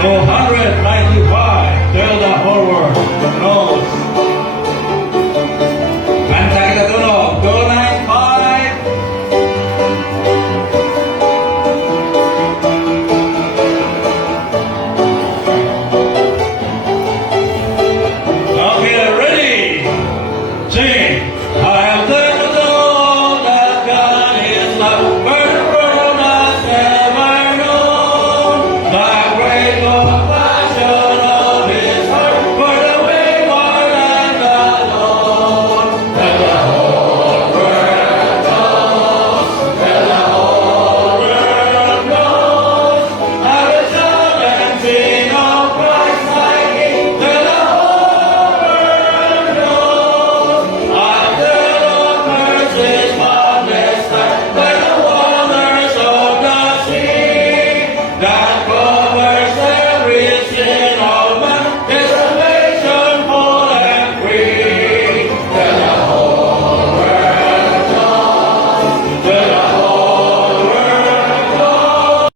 295. Tell the whole world. The nose. Kanta kita tunog. 295. Okay, ready? Sing. I am the Lord that God is love. Where the world has never known. The great compassion of His heart for the wayward and the lone. Let the whole world knows. Let the whole world knows. I will shout and sing of Christ my King. Let the whole world knows. I'll tell of mercy's boundless light. Let the waters of the sea that covers every sin of man, is salvation full and free. Let the whole world know. Let the whole world know.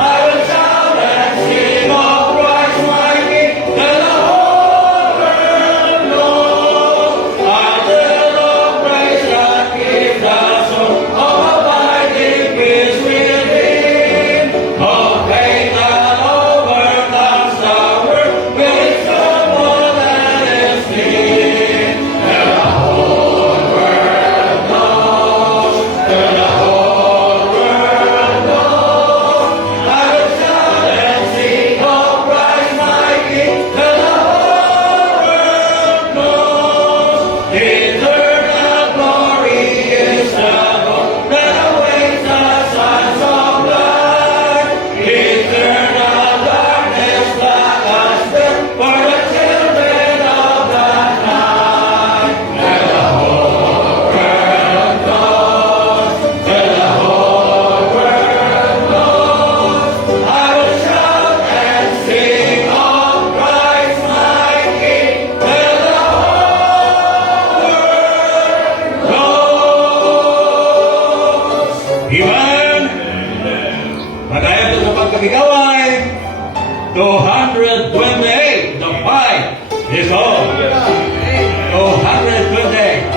I will shout and sing of Christ my King. Let the whole world know. I'll tell of grace that gives us hope of abiding peace within. Of faith that overcomes the world, with someone that is seen. Let the whole world knows. Let the whole world knows. I will shout and sing of Christ my King. Let the whole world knows. Eternal glory is the hope that awaits the sons of light. Eternal darkness black as death for the children of the night. Let the whole world knows. Let the whole world knows. I will shout and sing of Christ my King. Let the whole world knows. Amen. Pagaya ito sa pagkabigaway. 228. The fight is on. 228.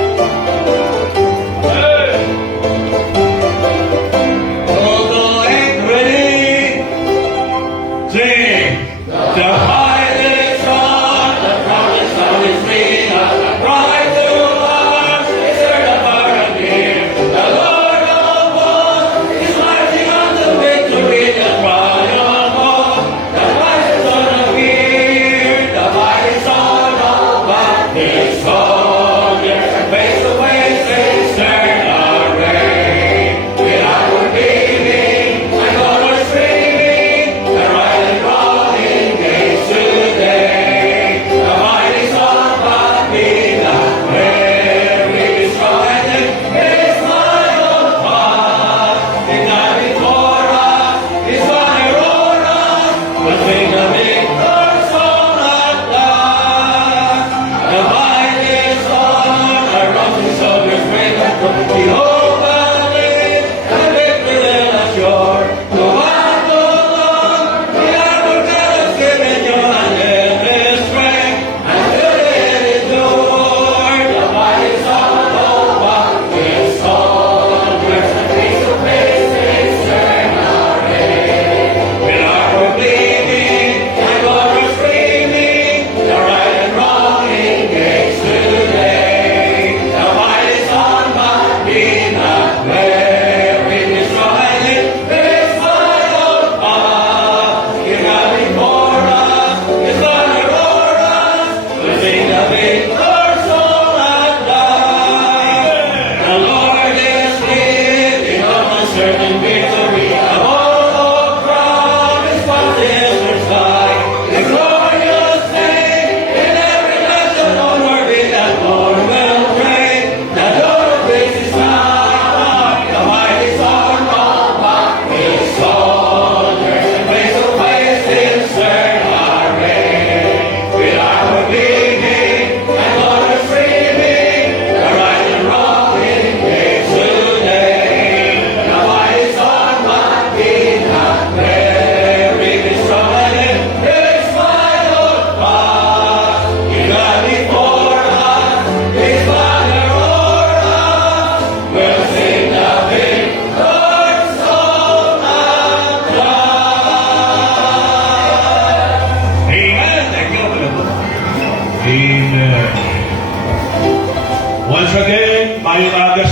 Ready? Sing. The fight is on. The promise of His freedom. The pride to arms is heard afar and near. The Lord of hosts is marching on the victory. The triumph of the fighters on the field. The fight is on over His soldiers. Face to face they turn array. With outward beaming and onward streaming, the rising calling gates today. The fight is on, but be not weary. Be strong and then His smile upon. Ignite before us His banner o'er us, but sing the victor's song at last. The fight is on, our rising soldiers brave and true. Behold the light, and victory then assured. To battle on, the armor God has given you unlimited strength, and till it endured. The fight is on over His soldiers, and face to face they turn array. With our gleaming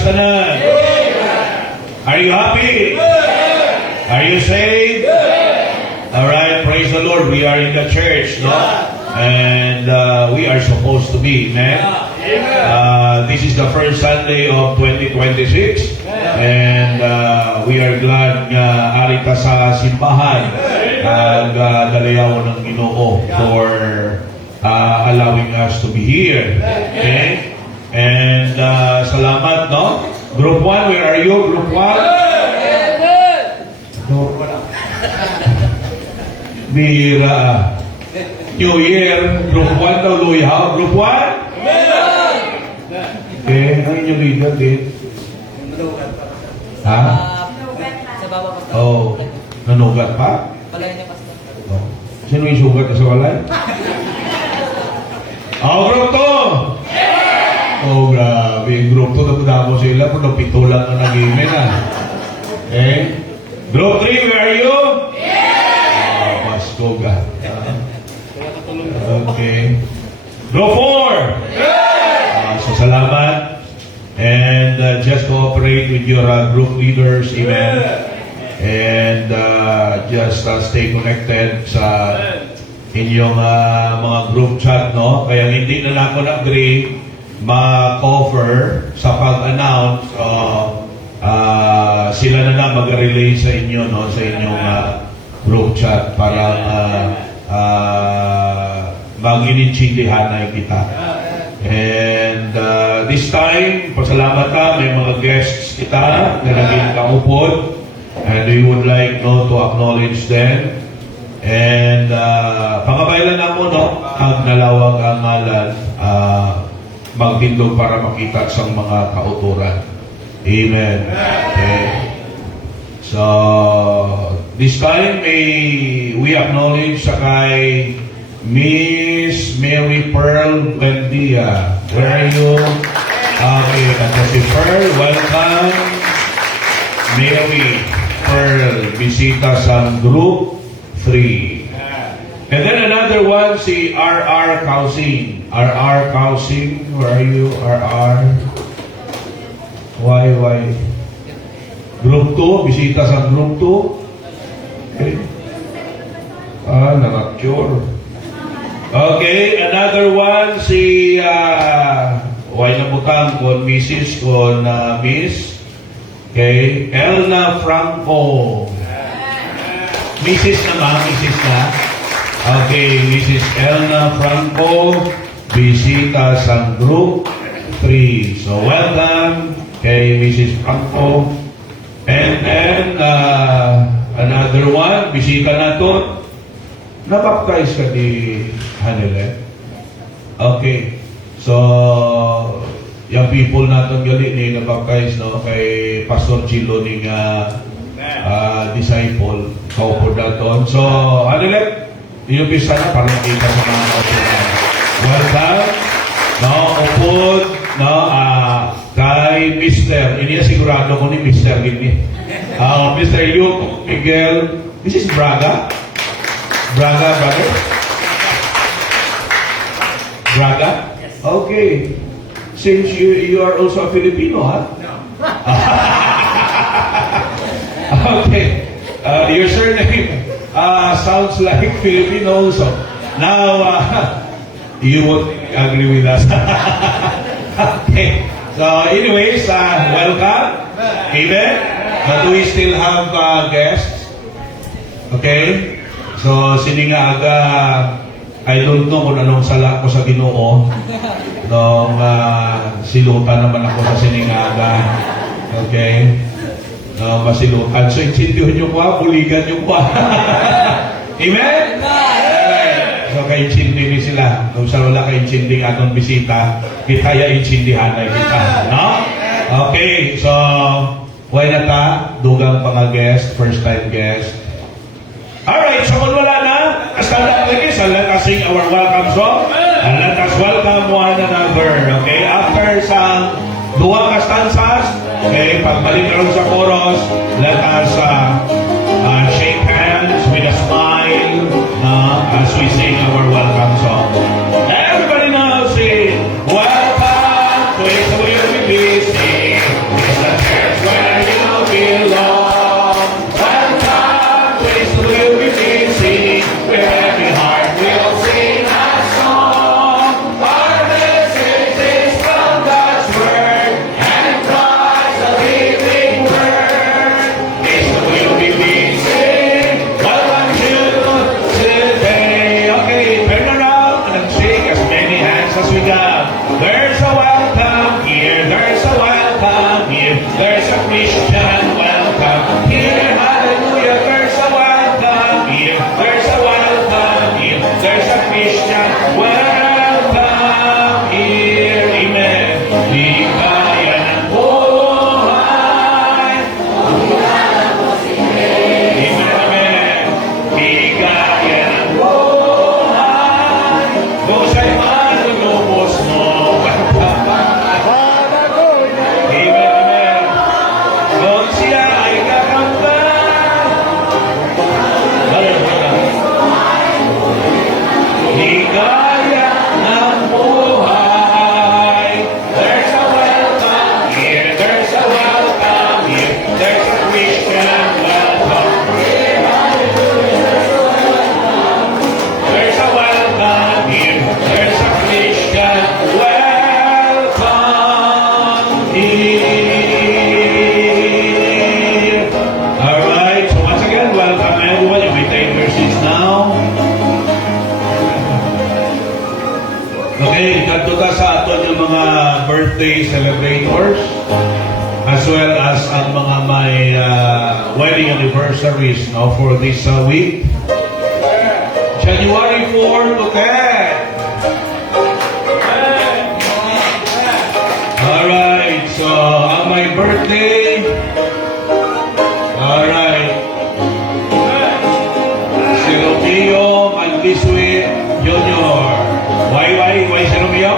tanan? Are you happy? Are you saved? Alright, praise the Lord. We are in the church, no? And we are supposed to be, amen? This is the first Sunday of 2026. And we are glad nga arita sa simbahan ang dalayaw ng Ginoo for allowing us to be here. Okay? And salamat, no? Group 1, where are you? Group 1? Bira. New Year. Group 1 daw, luyaw. Group 1? Okay, ano yung leader din? Ha? Sa baba pa. Oh, nanugat pa? Palay niya pastor. Oh. Sino yung sugat na sa walay? Group 2! Oh, grabe. Group 2, napudamo sila. Kung napitulan na nag-imen, ha? Okay? Group 3, where are you? Mas koga. Okay. Group 4! So, salamat. And just cooperate with your group leaders, amen. And just stay connected sa inyong mga group chat, no? Kaya hindi na ako na-agree ma-cover sa pag-announce. Sila na mag-relay sa inyo, no? Sa inyong group chat para mag-inintindihan na kita. And this time, pasalamat ka, may mga guests kita na naging kaupod. And we would like, no, to acknowledge them. And pangabailan na mo, no, ang nalawag ang ngalan, magtindog para makita sa mga kauturan. Amen. Okay. So, this time, may we acknowledge sa kay Miss Mary Pearl Buendia. Where are you? Okay, ako si Pearl. Welcome. Mary Pearl, bisita sa Group 3. And then another one, si R.R. Kausing. R.R. Kausing, where are you? R.R. Why? Group 2, bisita sa Group 2. Okay. Nakacure. Okay, another one, si why nabutang kon Mrs. kon Miss. Okay, Elna Franco. Mrs. na. Okay, Mrs. Elna Franco, bisita sa Group 3. So, welcome kay Mrs. Franco. And then, another one, bisita na to. Nabaptize ka di Hanile? Okay. So, yung people natin gali ni nabaptize, no, kay Pastor Chilo ning disciple. Kaupod natin. So, Hanile, yung pisa na para makita sa mga kaupunan. Welcome. No, upod, no, kay Mr. Hindi na sigurado ko ni Mr. Gini. Mr. Luke Miguel. This is Braga? Braga, brother? Braga? Yes. Okay. Since you are also a Filipino, huh? No. Okay. Your surname sounds like Filipino also. Now, you would agree with us. Okay. So, anyways, welcome. Amen. But we still have guests. Okay. So, siningaga, I don't know kung anong sala ko sa Ginoo. Nung silutan naman ako sa siningaga. Okay? Masilutan. So, insindihan nyo pa, buligan nyo pa. Amen? So, ka-insindi ni sila. Nung sa wala ka-insindi atong bisita, kita ya insindihan na kita. No? Okay, so, why na ta? Dugang mga guest, first time guest. Alright, so kung wala na, stand up again, so let us sing our welcome song, and let us welcome one another, okay? After sa duwang stanzas, okay, pagbalik na sa chorus, let us shake hands with a smile as we sing our welcome song. Everybody now sing, welcome to It's a Will We Be Sing. nandun yung mga birthday celebrators as well as ang mga may wedding anniversaries no, for this week. January 4 to 10. Alright, so on my birthday, alright, si Romeo Maldiswit Jr. Why si Romeo?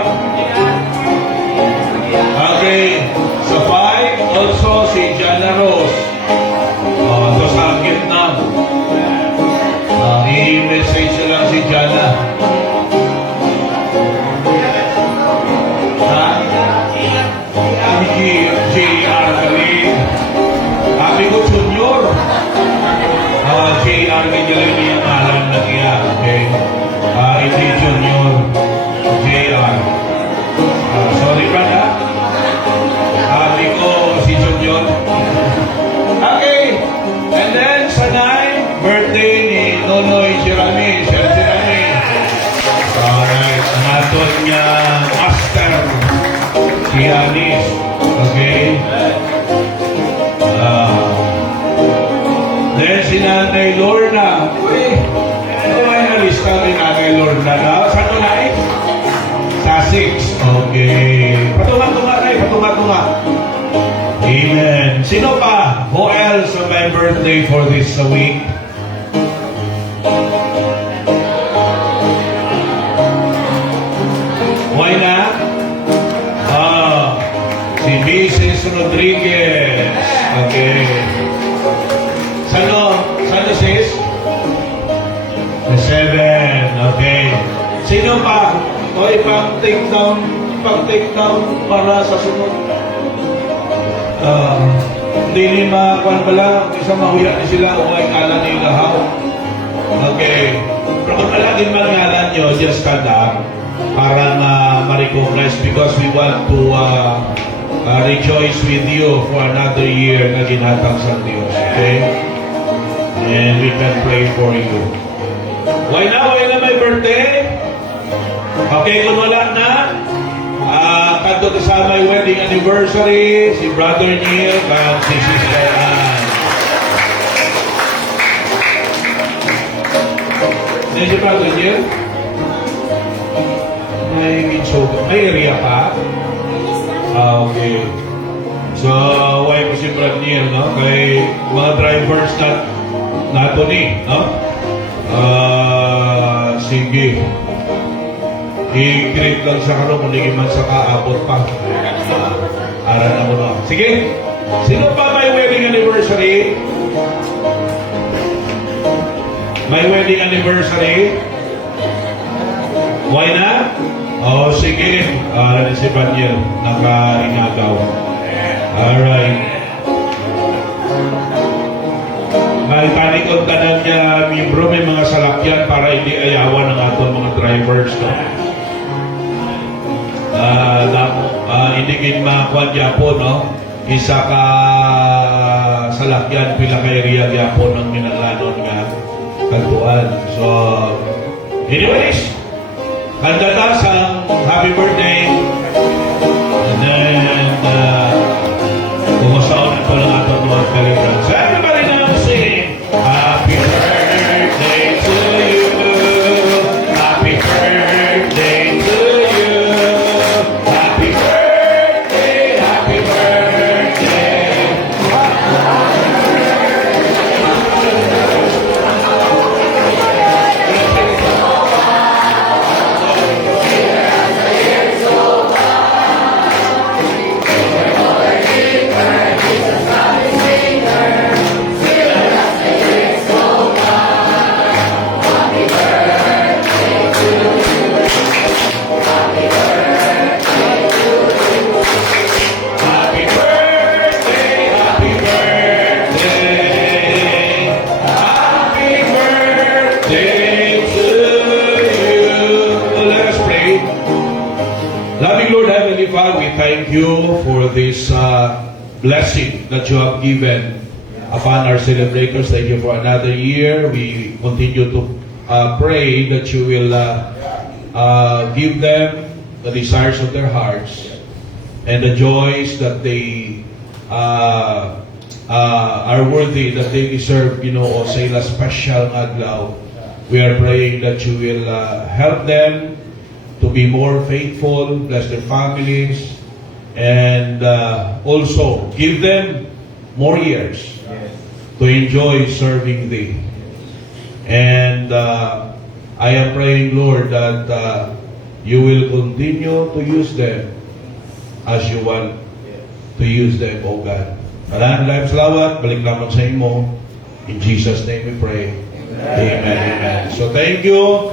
Okay, sa 5, also si Jana Rose. Ito sa Vietnam. I-message lang si Jana. J.R. Galing. Sabi ko, Junior. J.R. Galing yung alam na niya. Okay? Hindi Junior. J.R. Sorry, brother. Sabi ko, si Junior. Okay. And then, sa 9, birthday ni Nonoy Jeremy. Sir Jeremy. Alright. Naton niya, master. Si Anis. Okay? Then si Nanay Lorna. Uy, ano ay nalista ni Nanay Lorna na? Saan ko na eh? Sa 6. Okay. Patunga-tunga na eh. Patunga-tunga. Amen. Sino pa? Who else on my birthday for this week? Why not? Si Mrs. Rodriguez. Okay. Sano sis? The 7. Okay. Sino pa? O pag-take down para sa sunod. Hindi ni makuhan pala. Isang mahuya ni sila o ay kala ni lahaw. Okay. Pero kung palagin malangalan nyo, just stand up para ma-recognize because we want to rejoice with you for another year na ginatang sa Diyos. Okay? And we can pray for you. Why na my birthday? Okay, kung wala na, kanto kasama yung wedding anniversary, si Brother Neil at si Sister Ann. Then si Brother Neil? May area pa? Okay. So, why po si Brad Neil, no? Kay mga drivers na ito ni, no? Sige. I-greet lang sa kano kung hindi man sa kaabot pa. Ara na mo na. Sige. Sino pa may wedding anniversary? May wedding anniversary? Why not? Oh, sige. Si Daniel, naka-inagaw. Alright. May panikot tanang niya, membro, may mga salakyan para hindi ayawan ng atong mga drivers. No? Hindi kin makakuan Japon, no? Isa ka salakyan, pila ka area Japon ang minalanon nga kantuan. So, anyways, kanta ta sa happy birthday. And then, kumusaon ito lang ato mga kalitan. So everybody now sing, happy birthday to you. Happy birthday to you. Happy birthday, happy birthday. Happy birthday, happy birthday. Happy birthday to you. Let us pray. Loving Lord Heavenly Father, we thank you for this blessing that you have given upon our celebrators. Thank you for another year. We continue to pray that you will give them the desires of their hearts, and the joys that they are worthy, that they deserve, o sa ila special nga adlaw. We are praying that you will help them to be more faithful, bless their families, and also give them more years to enjoy serving Thee. And I am praying, Lord, that you will continue to use them as you want to use them, O God. Maraming salamat. Balik naman sa imo. In Jesus' name we pray. Amen. Amen. So thank you.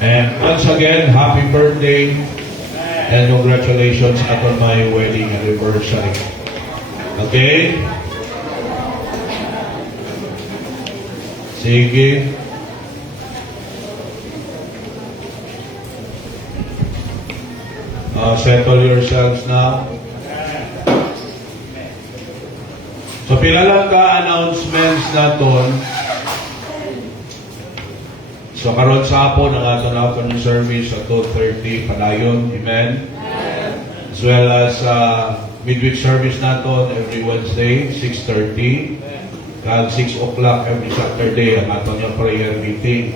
And once again, happy birthday and congratulations upon my wedding anniversary. Okay? Sige. Settle yourselves now. So pila lang ka announcements naton. So karon sa hapon ang aton ng service at 2:30 padayon. Amen. As well as midweek service naton every Wednesday 6:30. Kag 6 o'clock every Saturday ang aton yung prayer meeting.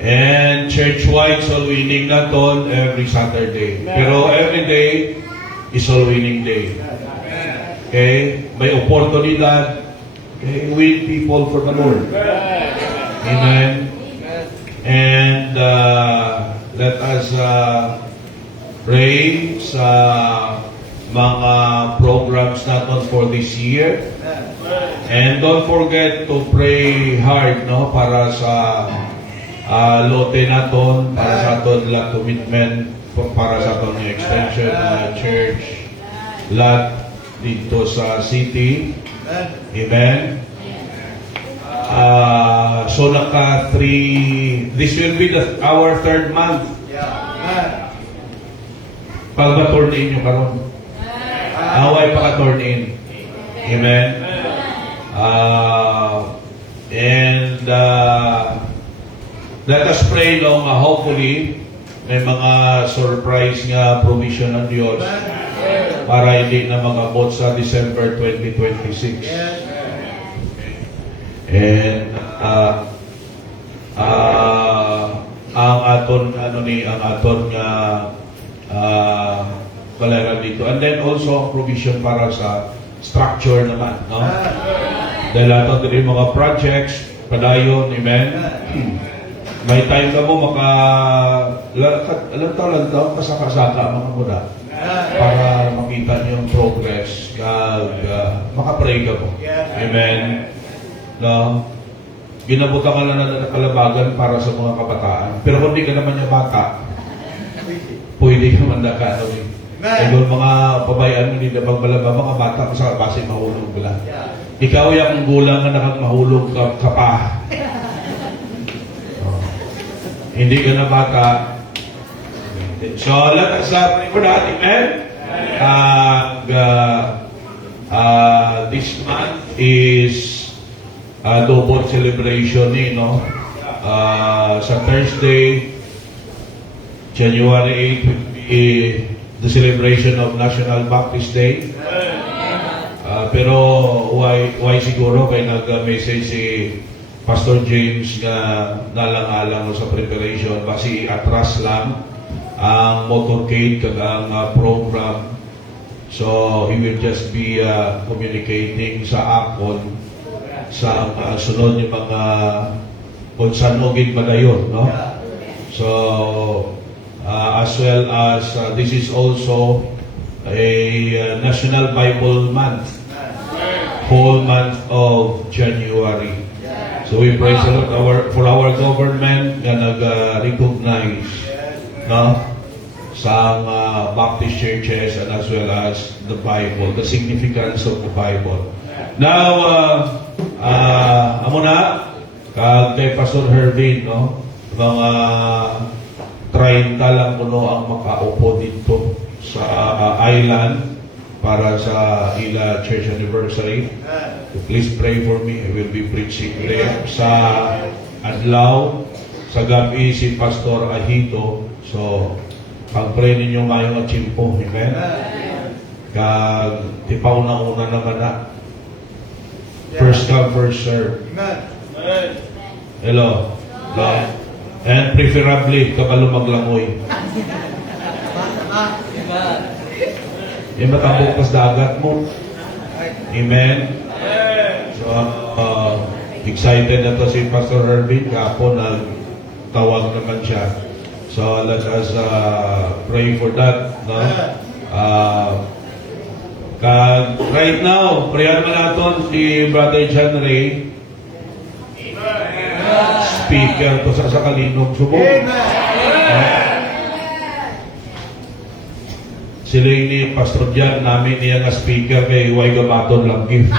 And church-wide soul winning naton every Saturday. Pero every day is soul winning day. Okay? May oportunidad. Okay? Win people for the Lord. Amen. And let us pray sa mga programs natin for this year. And don't forget to pray hard, no, para sa lote naton, para sa aton la commitment, para sa aton extension church lot dito sa city. Amen. So naka 3, this will be our 3rd month. Pag ba-turn in nyo karon? Away pa ka-turn in. Amen. And let us pray long, hopefully may mga surprise nga provision ng Diyos para hindi na mag-abot sa December 2026. And ang aton ang aton nga kalaran dito. And then also ang provision para sa structure naman, no? Dahil aton din mga projects padayon, amen. May time ka mo alam taon kasaka-saka mga muna para makita niyo yung progress kag makapray ka mo. Amen. No? Ginabutan ka na ng kalabagan para sa mga kabataan. Pero kung di ka naman yung bata, pwede ka man ka. Yung mga pabayaan hindi na pagbalaba, mga bata sa base mahulog ka. Ikaw yung gulang na nakagmahulog ka pa. Hindi ka na bata. So, let us pray for that. Amen? This month is double celebration, no? Sa Thursday, January 8 will be the celebration of National Baptist Day. Pero why siguro kay nag-message si Pastor James nga nalang-alang sa preparation basi atras lang ang motorcade kag ang program. So he will just be communicating sa akon sa sunod yung mga kung saan mo gid-padayon, no? So as well as this is also a National Bible Month, whole month of January. So we praise the Lord for our government na nag-recognize, no, sa Baptist churches and as well as the Bible, the significance of the Bible. Now, amo na kay Pastor Hervin, no, mga 30 lang kuno ang makaupo dito sa island para sa ila church anniversary. So please pray for me. I will be preaching there. Sa adlaw, sa gabi si Pastor Ahito. So pag-pray ninyo mayong atsimpo. Amen? Kag, tipaw na una naman na. First come, first serve. Hello. Hello. And preferably, kabalo maglangoy. Yung matabok pas dagat mo. Amen? So, excited na to si Pastor Irvin. Kapon, nagtawag naman siya. So, let us pray for that. No? Right now, prayer naman natin si Brother John Ray. Speaker to sa Kalinog Subo. Sila ni Pastor John namin niya nga speaker kay Huwag Gamaton lang gift.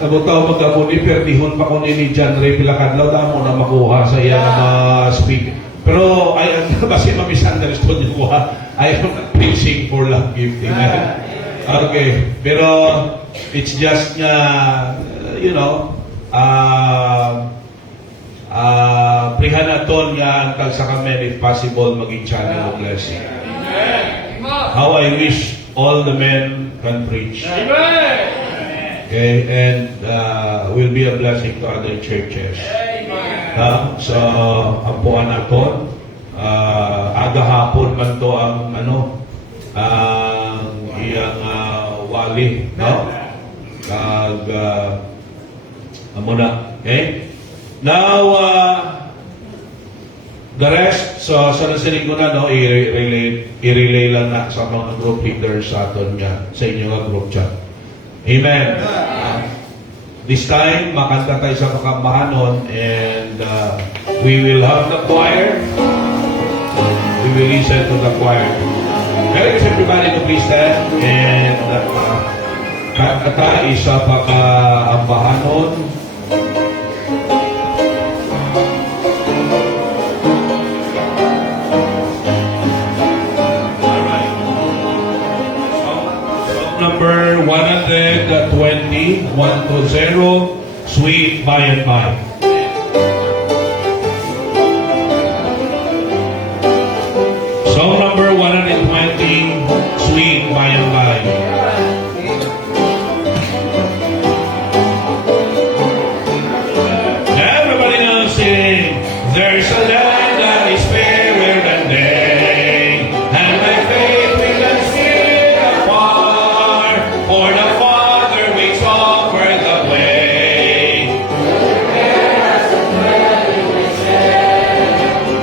Nabutaw magkabuni, perdihon pa ko ni John Ray Pilakadlaw na mo na makuha sa iya mga speaker. Pero ay kasi ma-misunderstood yung kuha. I am not preaching for love gift. Amen. Okay. Pero it's just you know, prihan naton nga ang sa kami if possible maging channel of blessing. How I wish all the men can preach. Okay, and will be a blessing to other churches. So, ampuan naton. Aga hapon man to ang ang iyang wali, no? Kag amo na. Okay? Now, the rest, so sa nasinig ko na, no, i-relay lang na sa mga group leaders sa aton nga, sa inyo nga group chat. Amen. This time, makanta tayo sa Makambahanon and we will have the choir. We will listen to the choir. Very good, everybody to please stand and kanta isa Pakaambahanon. Number 120, 120, Sweet By and By. Song number 120, Sweet By and By. Everybody now sing. There's a land that is fairer than day, and my faith we can see afar. For the Father makes offer the way.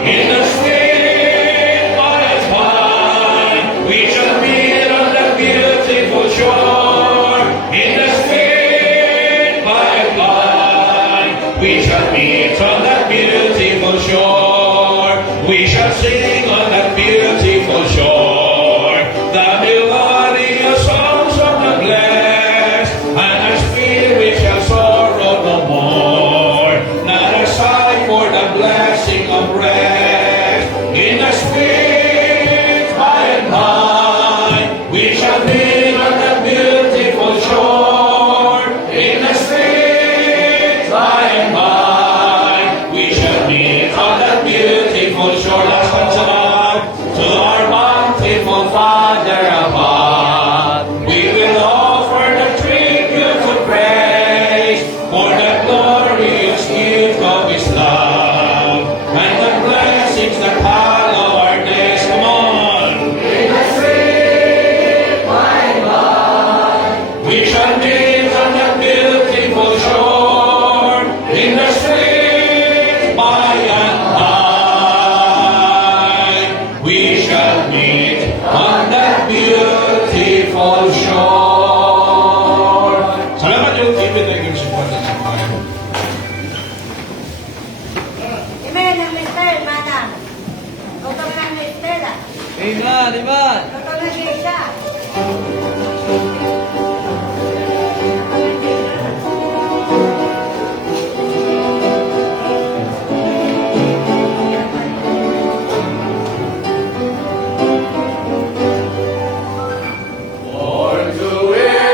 In the street by and by, we shall meet on the beautiful shore. In the street by and by, we shall meet on that beautiful shore. We shall sing on that beautiful shore. The melodious songs of the blessed, and our spirit shall sorrow no more. Not a sigh for the blessing of rest. In the sweet by and by, we shall meet on that beautiful shore. In the sweet by and by, we shall meet on that beautiful shore. Last one sa lahat. To our bountiful Father above, we will offer the tribute of praise for the glorious gift of His love and the blessings that follow our days. Come on. In the sweet by and by, we shall meet on that beautiful shore. In the sweet by and by, we shall meet on that beautiful shore. Salamat yung TV na yung support at support. Amen, ang Mr. Manang. Totoo na ang Estela. Amen, amen. Totoo na siya. Born to win.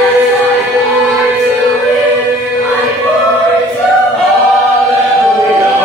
Hallelujah.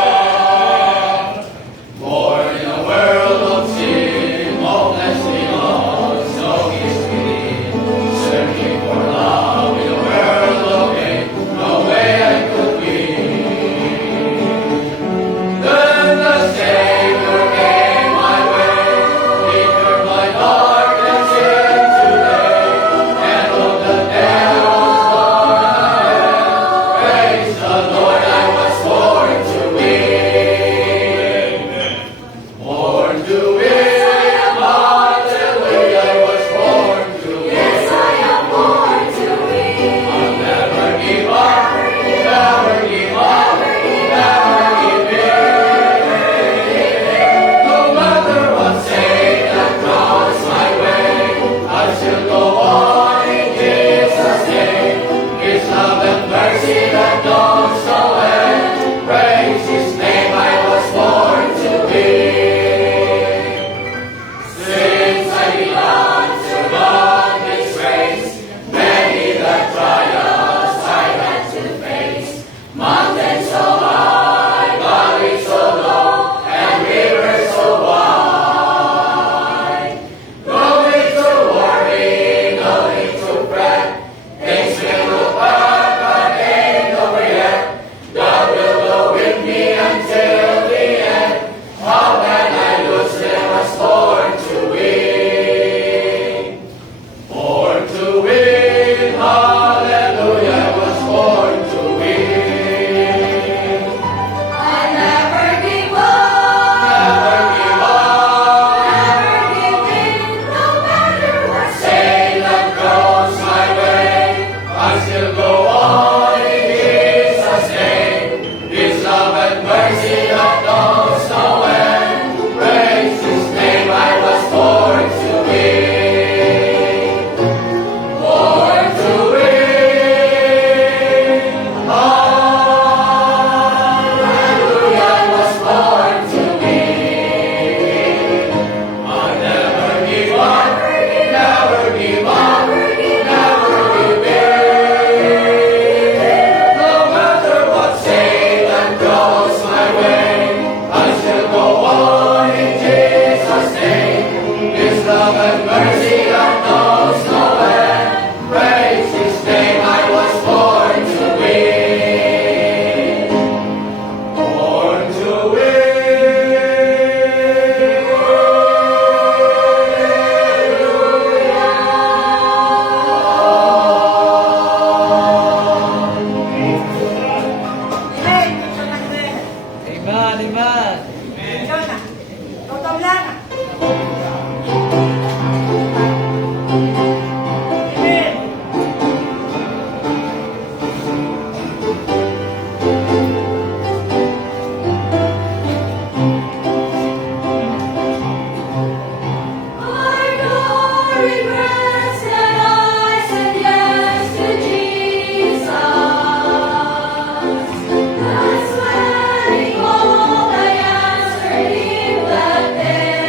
Amen. Diyos na. Totoo lang. Amen. Our glory rests that I said yes to Jesus. That's when he called, I answered him that day.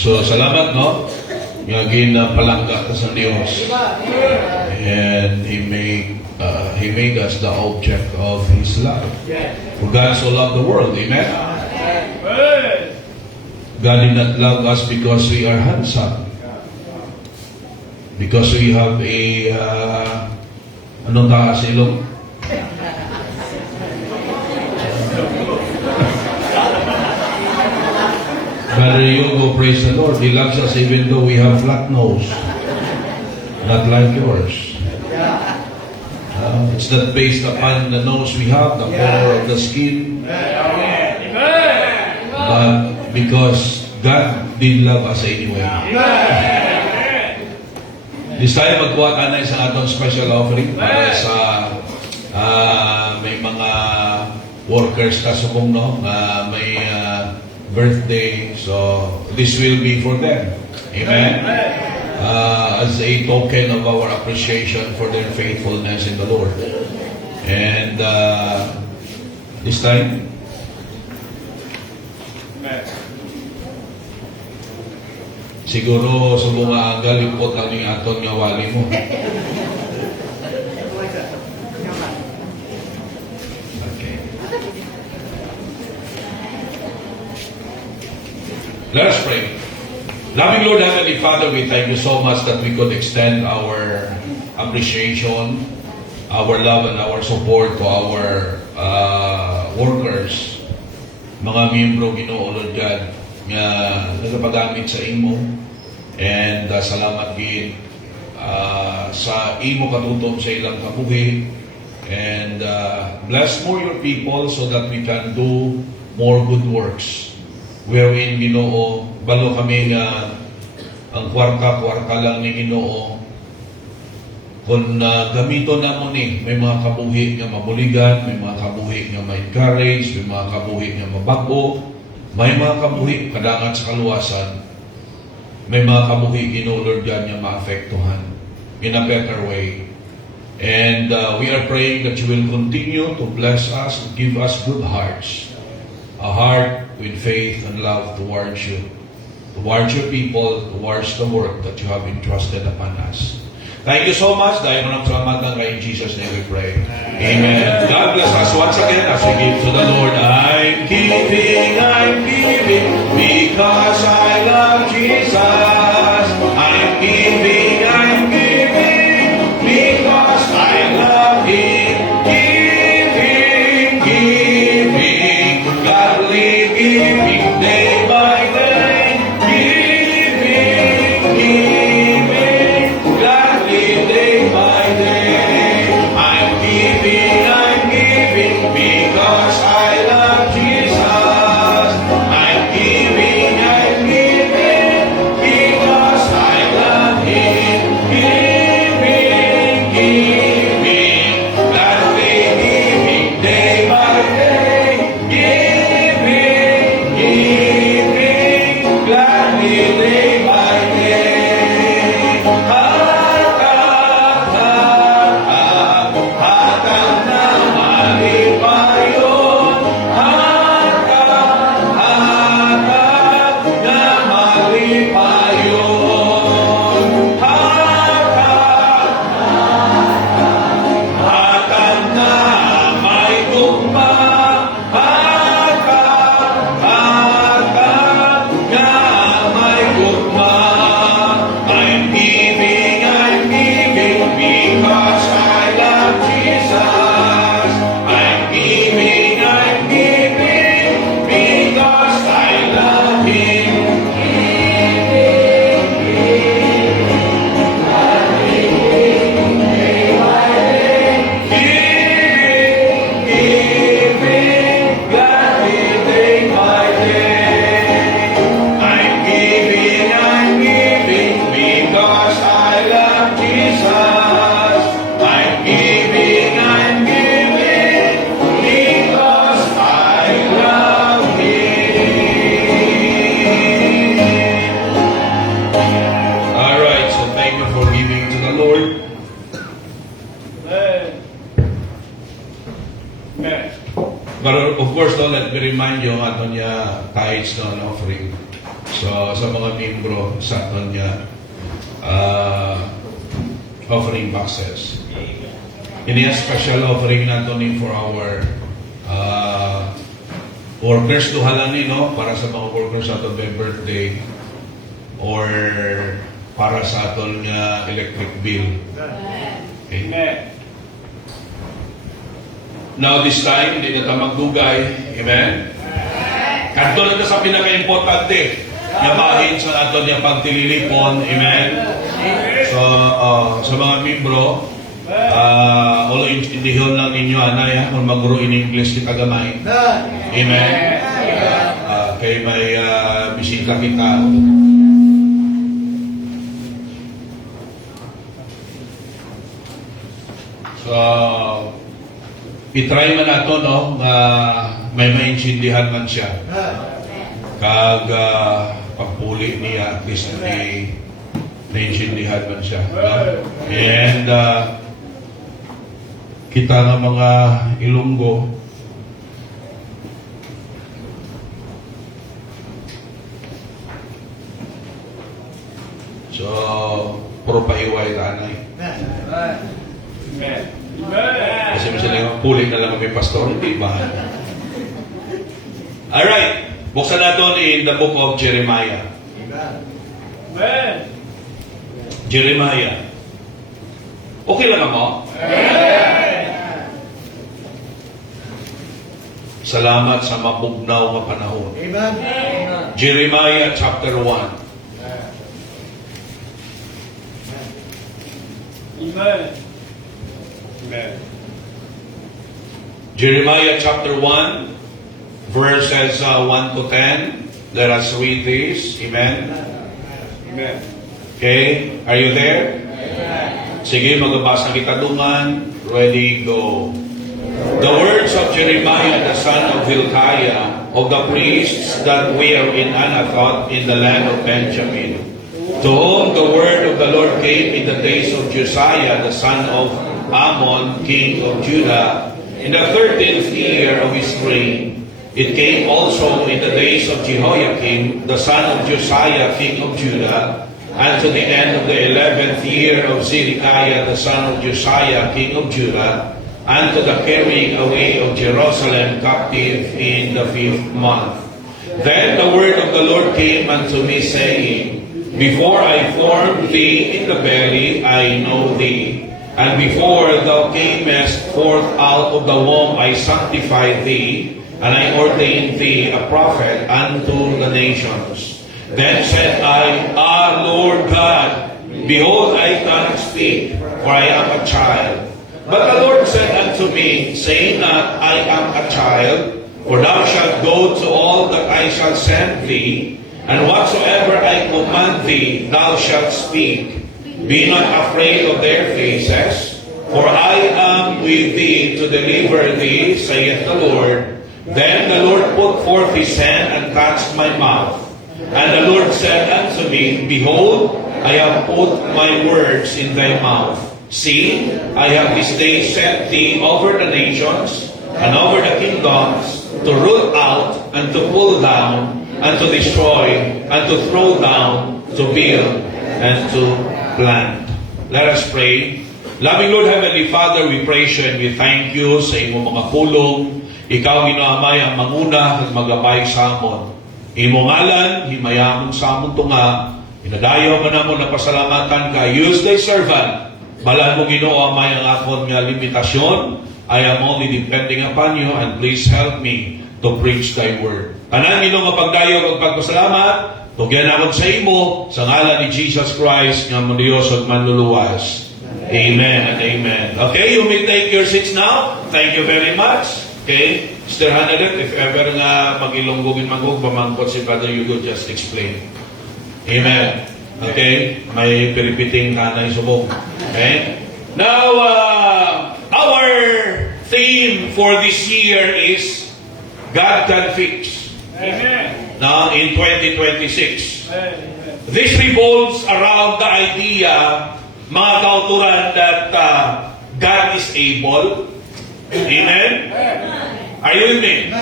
So, salamat, no? Nga ginapalangga ka sa Diyos. And He made us the object of His love. For God so loved the world. Amen? God did not love us because we are handsome. Because we have a, anong taas ilong? Brother Yogo, praise the Lord. He loves us even though we have flat nose. Not like yours. It's not based upon the nose we have, the color of the skin. But because God did love us anyway. This time, magkuha ka na isang atong special offering para sa may mga workers kasukong, no? May birthday. So, this will be for them. Amen? As a token of our appreciation for their faithfulness in the Lord. And this time, siguro sa mga anggal, ipot ang yung aton nga wali mo. Okay. Let us pray. Loving Lord, Heavenly Father, we thank you so much that we could extend our appreciation, our love, and our support to our workers, mga miyembro, Ginoo, Lord God, nga nagapagamit sa imo. And salamat gid sa imo katutom sa ilang kabuhi. And bless more your people so that we can do more good works. Wherein, Ginoo, balo kami nga ang kwarta lang ni Ginoo. Kung gamito na mo ni, may mga kabuhi nga mabuligan, may mga kabuhi nga ma-encourage, may mga kabuhi nga mabago, may mga kabuhi kadangan sa kaluwasan, may mga kabuhi, Ginoo, Lord God, nga maapektuhan in a better way. And we are praying that you will continue to bless us and give us good hearts, a heart with faith and love towards you, towards your people, towards the work that you have entrusted upon us. Thank you so much. Dahil mo ng salamat ng in Jesus' name we pray. Amen. God bless us once again as we give to the Lord. I'm giving because I love Jesus. I'm giving because I love Him. Giving, godly giving day by day. Giving, gladly day by day. I'm giving because I love Jesus. I'm giving because I love Him. Giving, gladly giving day by day. Giving, gladly day by day. Hatag na malipayon. Hatag na malipayon. Hatag na may gugma. Hatag na may gugma. I'm giving because I love Jesus. I'm giving because I love Him. Giving, gladly day by day. I'm giving because I love Jesus. I'm giving because I love Him. Alright, so thank you for giving to the Lord. But of course, let me remind you ang ato niya tithes na offering. So, sa mga membro sa aton niya, offering boxes. Ini ang special offering nato ni for our workers duhalan ni, no? Para sa mga workers sa aton by birthday or para sa aton nga electric bill. Okay. Now this time, hindi na ta magdugay. Amen? Kanto na sa pinaka-importante na bahin sa aton niya pagtililipon. Amen? So, sa mga membro, all intindihon lang ninyo, anay, kung mag-grow in English kita gamay. Amen? Kay may bisita kita. So, itry man nato, no, may maintindihan man siya. Kag pagpuli niya, at least may naintindihan man siya. No? And kita nga mga Ilonggo, so, puro pahiway tanay. Kasi sila puli na lang kami pastor, hindi ba? Alright, buksan natin in the book of Jeremiah. Jeremiah. Okay lang ako? Salamat sa mabugnaw nga panahon. Jeremiah chapter 1. Jeremiah chapter 1, verses 1 to 10. Let us read this. Amen. Okay, are you there? Sige, magbabasa kita dungan. Ready, go. The words of Jeremiah, the son of Hilkiah, of the priests that were in Anathoth in the land of Benjamin, to whom the word of the Lord came in the days of Josiah, the son of Ammon, king of Judah, in the 13th year of his reign. It came also in the days of Jehoiakim, the son of Josiah, king of Judah, and to the end of the 11th year of Zedekiah, the son of Josiah, king of Judah, and to the carrying away of Jerusalem captive in the 5th month. Then the word of the Lord came unto me, saying, Before I formed thee in the belly, I know thee. And before thou camest forth out of the womb, I sanctified thee, and I ordained thee a prophet unto the nations. Then said I, Lord God, behold, I cannot speak, for I am a child. But the Lord said unto me, Say not, I am a child, for thou shalt go to all that I shall send thee, and whatsoever I command thee, thou shalt speak. Be not afraid of their faces, for I am with thee to deliver thee, saith the Lord. Then the Lord put forth his hand and touched my mouth. And the Lord said unto me, Behold, I have put my words in thy mouth. See, I have this day set thee over the nations, and over the kingdoms, to root out, and to pull down, and to destroy, and to throw down, to build, and to plant. Let us pray. Loving Lord, Heavenly Father, we praise you and we thank you sa imong mga pulong. Ikaw, ginaamay ang manguna at magabay sa amon. Imong ngalan, himayamon sa amon tunga. Inadayaw man namon na pasalamatan ka. Use thy servant. Balan mo, Ginoo, amay ang akon nga limitasyon. I am only depending upon you, and please help me to preach thy word. Tanan, Ginoo, nga pagdayog at pagpasalamat, tugyan akon sa imo, sa ngalan ni Jesus Christ, nga Diyos at manluluwas. Amen and amen. Okay, you may take your seats now. Thank you very much. Okay, Mr. Hanadet, if ever nga mag-ilonggogin manggog, pamangkot si Father Hugo, just explain. Amen. Okay, may piripiting kanay subong. Okay? Now, our theme for this year is God can fix. Amen. Now, in 2026. This revolves around the idea, mga kauturan, that God is able. Amen? Are you with me?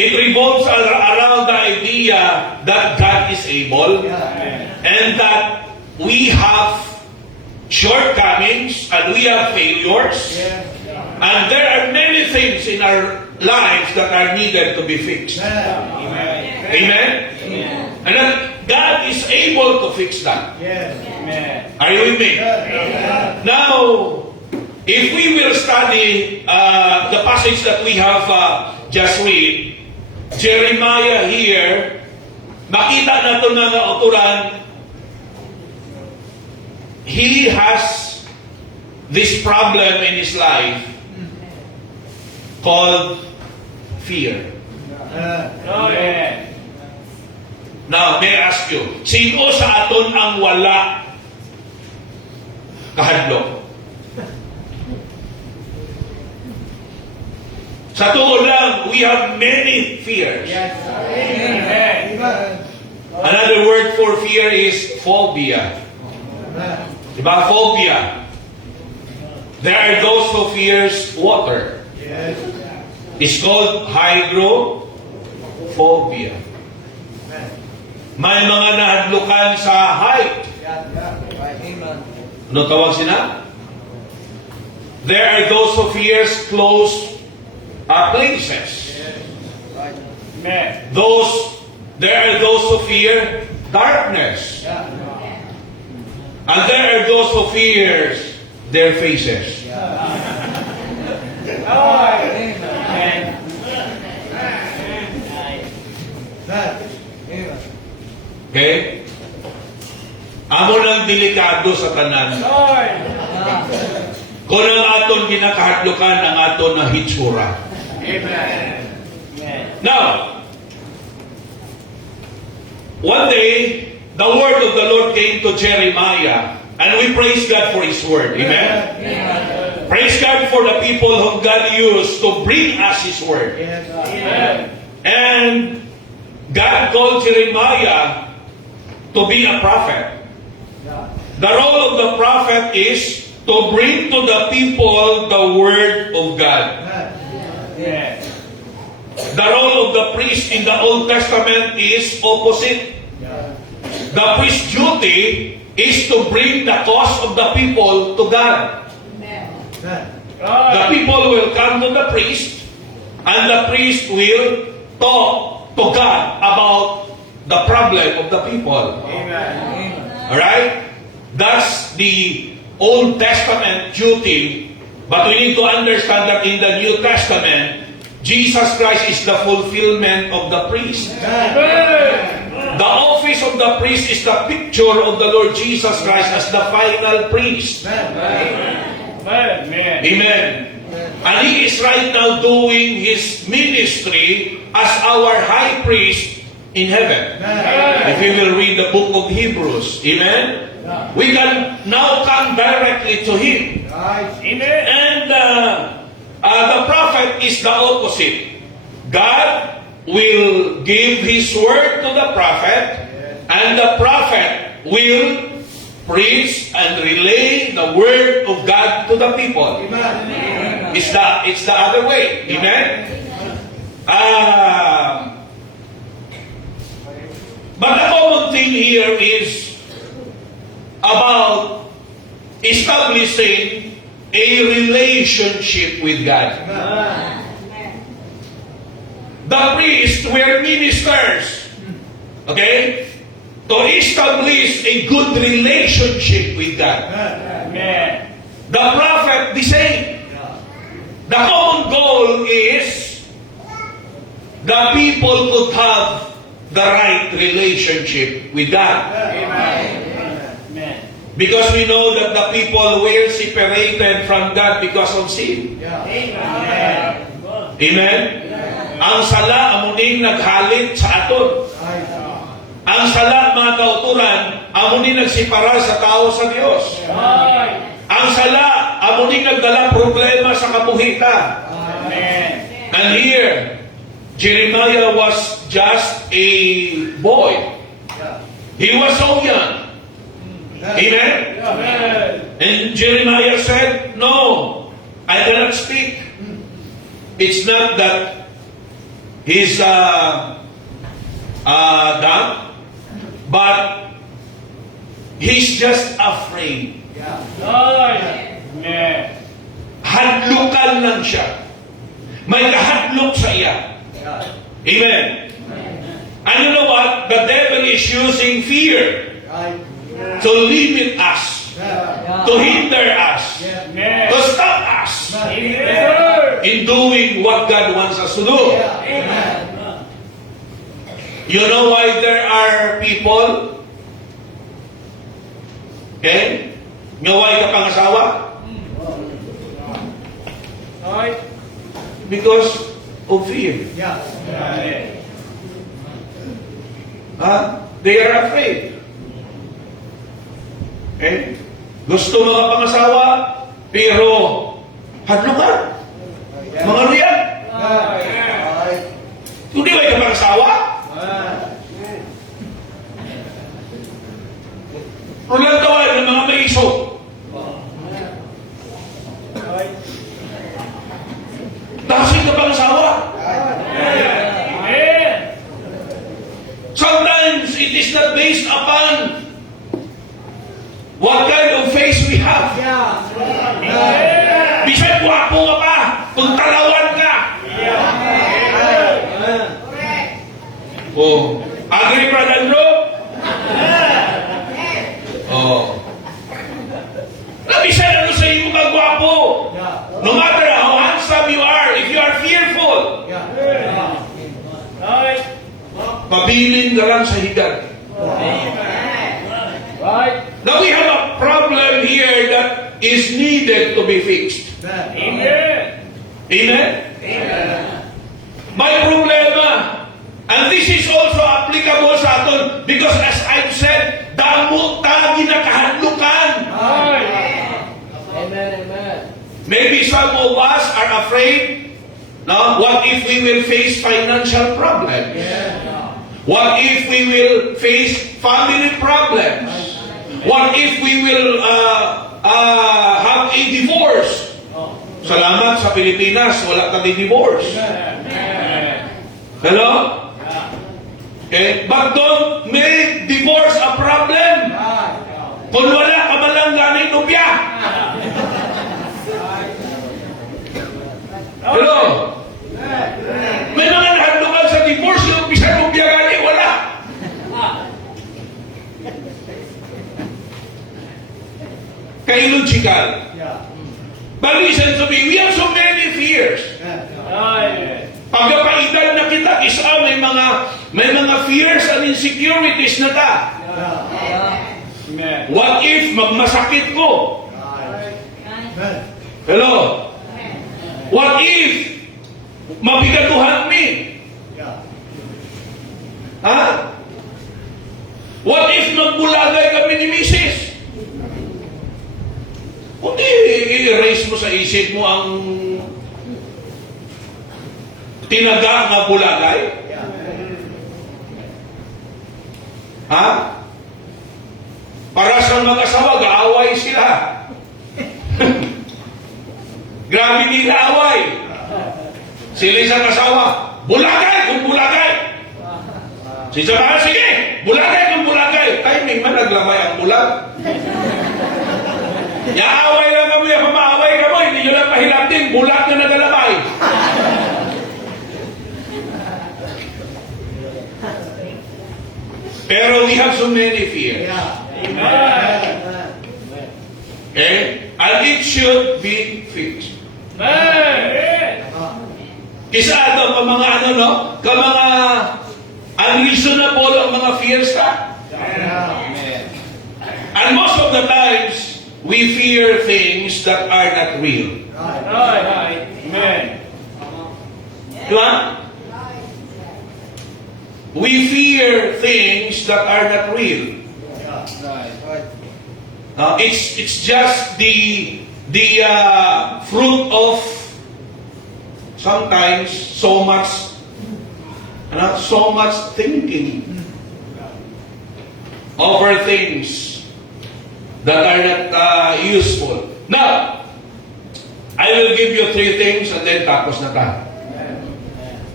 It revolves around the idea that God is able and that we have shortcomings and we have failures. And there are many things in our lives that are needed to be fixed. Amen? And that God is able to fix that. Are you with me? Now, if we will study the passage that we have just read, Jeremiah here, makita nato na nga uturan, he has this problem in his life called fear. Now, may I ask you, sino sa aton ang wala kahadlok? Sa tuod lang, we have many fears. Another word for fear is phobia. Diba? Phobia. There are those who fears water. It's called hydrophobia. May mga nahadlukan sa height. Ano tawag sila? There are those who fears close places. There are those who fear darkness. And there are those who fear their faces. Okay? Amo lang delikado sa tanan. Kung ang aton ginakahadlukan ang aton na hitsura. Now, one day, the word of the Lord came to Jeremiah, and we praise God for His word. Amen? Praise God for the people whom God used to bring us His word. And God called Jeremiah to be a prophet. The role of the prophet is to bring to the people the word of God. The role of the priest in the Old Testament is opposite. The priest's duty is to bring the cause of the people to God. The people will come to the priest, and the priest will talk to God about the problem of the people. Alright? That's the Old Testament duty. But we need to understand that in the New Testament, Jesus Christ is the fulfillment of the priest. The office of the priest is the picture of the Lord Jesus Christ as the final priest. Amen. And He is right now doing His ministry as our high priest in heaven. If you will read the book of Hebrews, amen? We can now come directly to Him. And the prophet is the opposite. God will give His word to the prophet, and the prophet will preach and relay the word of God to the people. It's the other way. Amen? But the common thing here is about establishing a relationship with God. The priests were ministers. Okay? To establish a good relationship with God. The prophet, the same. The common goal is the people could have the right relationship with God. Because we know that the people were separated from God because of sin. Amen? Ang sala, amuning naghalit sa aton. Ang sala, mga kauturan, amuning nagsipara sa tao sa Diyos. Ang sala, amuning nagdala problema sa kabuhitan. And here, Jeremiah was just a boy. He was so young. Amen? And Jeremiah said, no, I cannot speak. it's not that he's dumb, but he's just afraid. Hadlukan lang siya. May kahadlok sa iya. Amen. And you know what? The devil is using fear to limit us, to hinder us, to stop us in doing what God wants us to do. You know why there are people, okay? Ngaway ka pangasawa? Because of fear. They are afraid. Okay? Gusto mga pangasawa, pero hadlukan. Mga riyan. Hindi ba ka pangasawa? Walang tawag ng mga may iso. Dahil ka pangasawa. Sometimes it is not based upon what kind of face we have. Bisan guwapo ka pa, pagtalawan ka. Oh, agree, Brother Andrew? Oh. Bisan ano sa iyo ka guwapo. No matter how handsome you are, if you are fearful, pabilin ka lang sa higad. Now we have a problem here that is needed to be fixed. Amen? May problema. And this is also applicable sa aton because as I've said, damo ta ginakahadlukan. Maybe some of us are afraid. No? What if we will face financial problems? What if we will face family problems? What if we will have a divorce? Salamat sa Pilipinas, wala tayong divorce. Hello? Okay? But don't make divorce a problem. Kung wala ka man lang ganit nubya. Hello? May mga nahadlukan sa divorce, yung bisa nubya ganit, wala. Illogical. But listen to me, we have so many fears. Pagkapaedad na kita, isa may mga fears and insecurities na ta. What if magmasakit ko? Hello? What if mabigaduhan mi? What if magbulagay kami ni Mrs.? Kundi i-erase mo sa isip mo ang tinaga nga bulagay. Para sa mag-asawa, gaaway sila. Grabe nila away. Sila isang asawa, bulagay kung bulagay. Si Sabahan, sige, bulagay kung bulagay. Timing man, naglamay ang bulag. Yaaway lang kami, ako maaway kamo, hindi nyo lang pahilatin, bulag na nagalamay. Pero we have so many fears. Okay? And it should be fixed. Isa ito, ka mga unreasonable ang mga fears ka. And most of the times, we fear things that are not real. Diba? We fear things that are not real. It's just the fruit of sometimes so much thinking over things that are not useful. Now, I will give you 3 things and then tapos na tayo.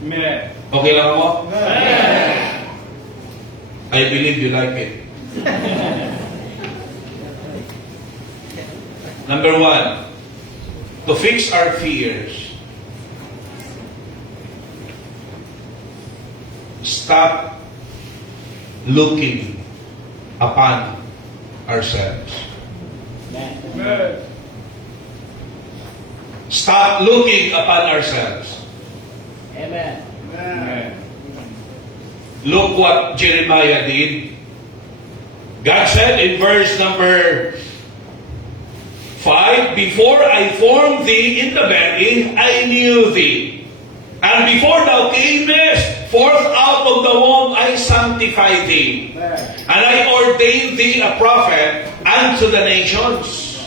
Amen. Okay lang ako? Amen. I believe you like it. Number 1, to fix our fears, stop looking upon ourselves. Amen. Stop looking upon ourselves. Amen. Amen. Look what Jeremiah did. God said in verse number 5, before I formed thee in the belly, I knew thee. And before thou camest forth out of the womb, I sanctified thee. And I ordained thee a prophet unto the nations.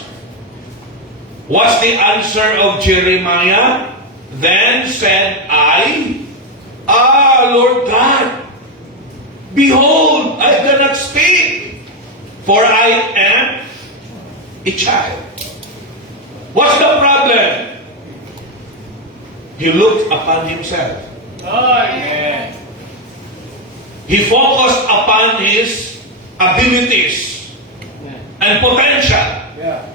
What's the answer of Jeremiah? Then said I, Lord God, behold, I cannot speak, for I am a child. What's the problem? He looked upon himself. Amen. He focused upon his abilities and potential. Yeah.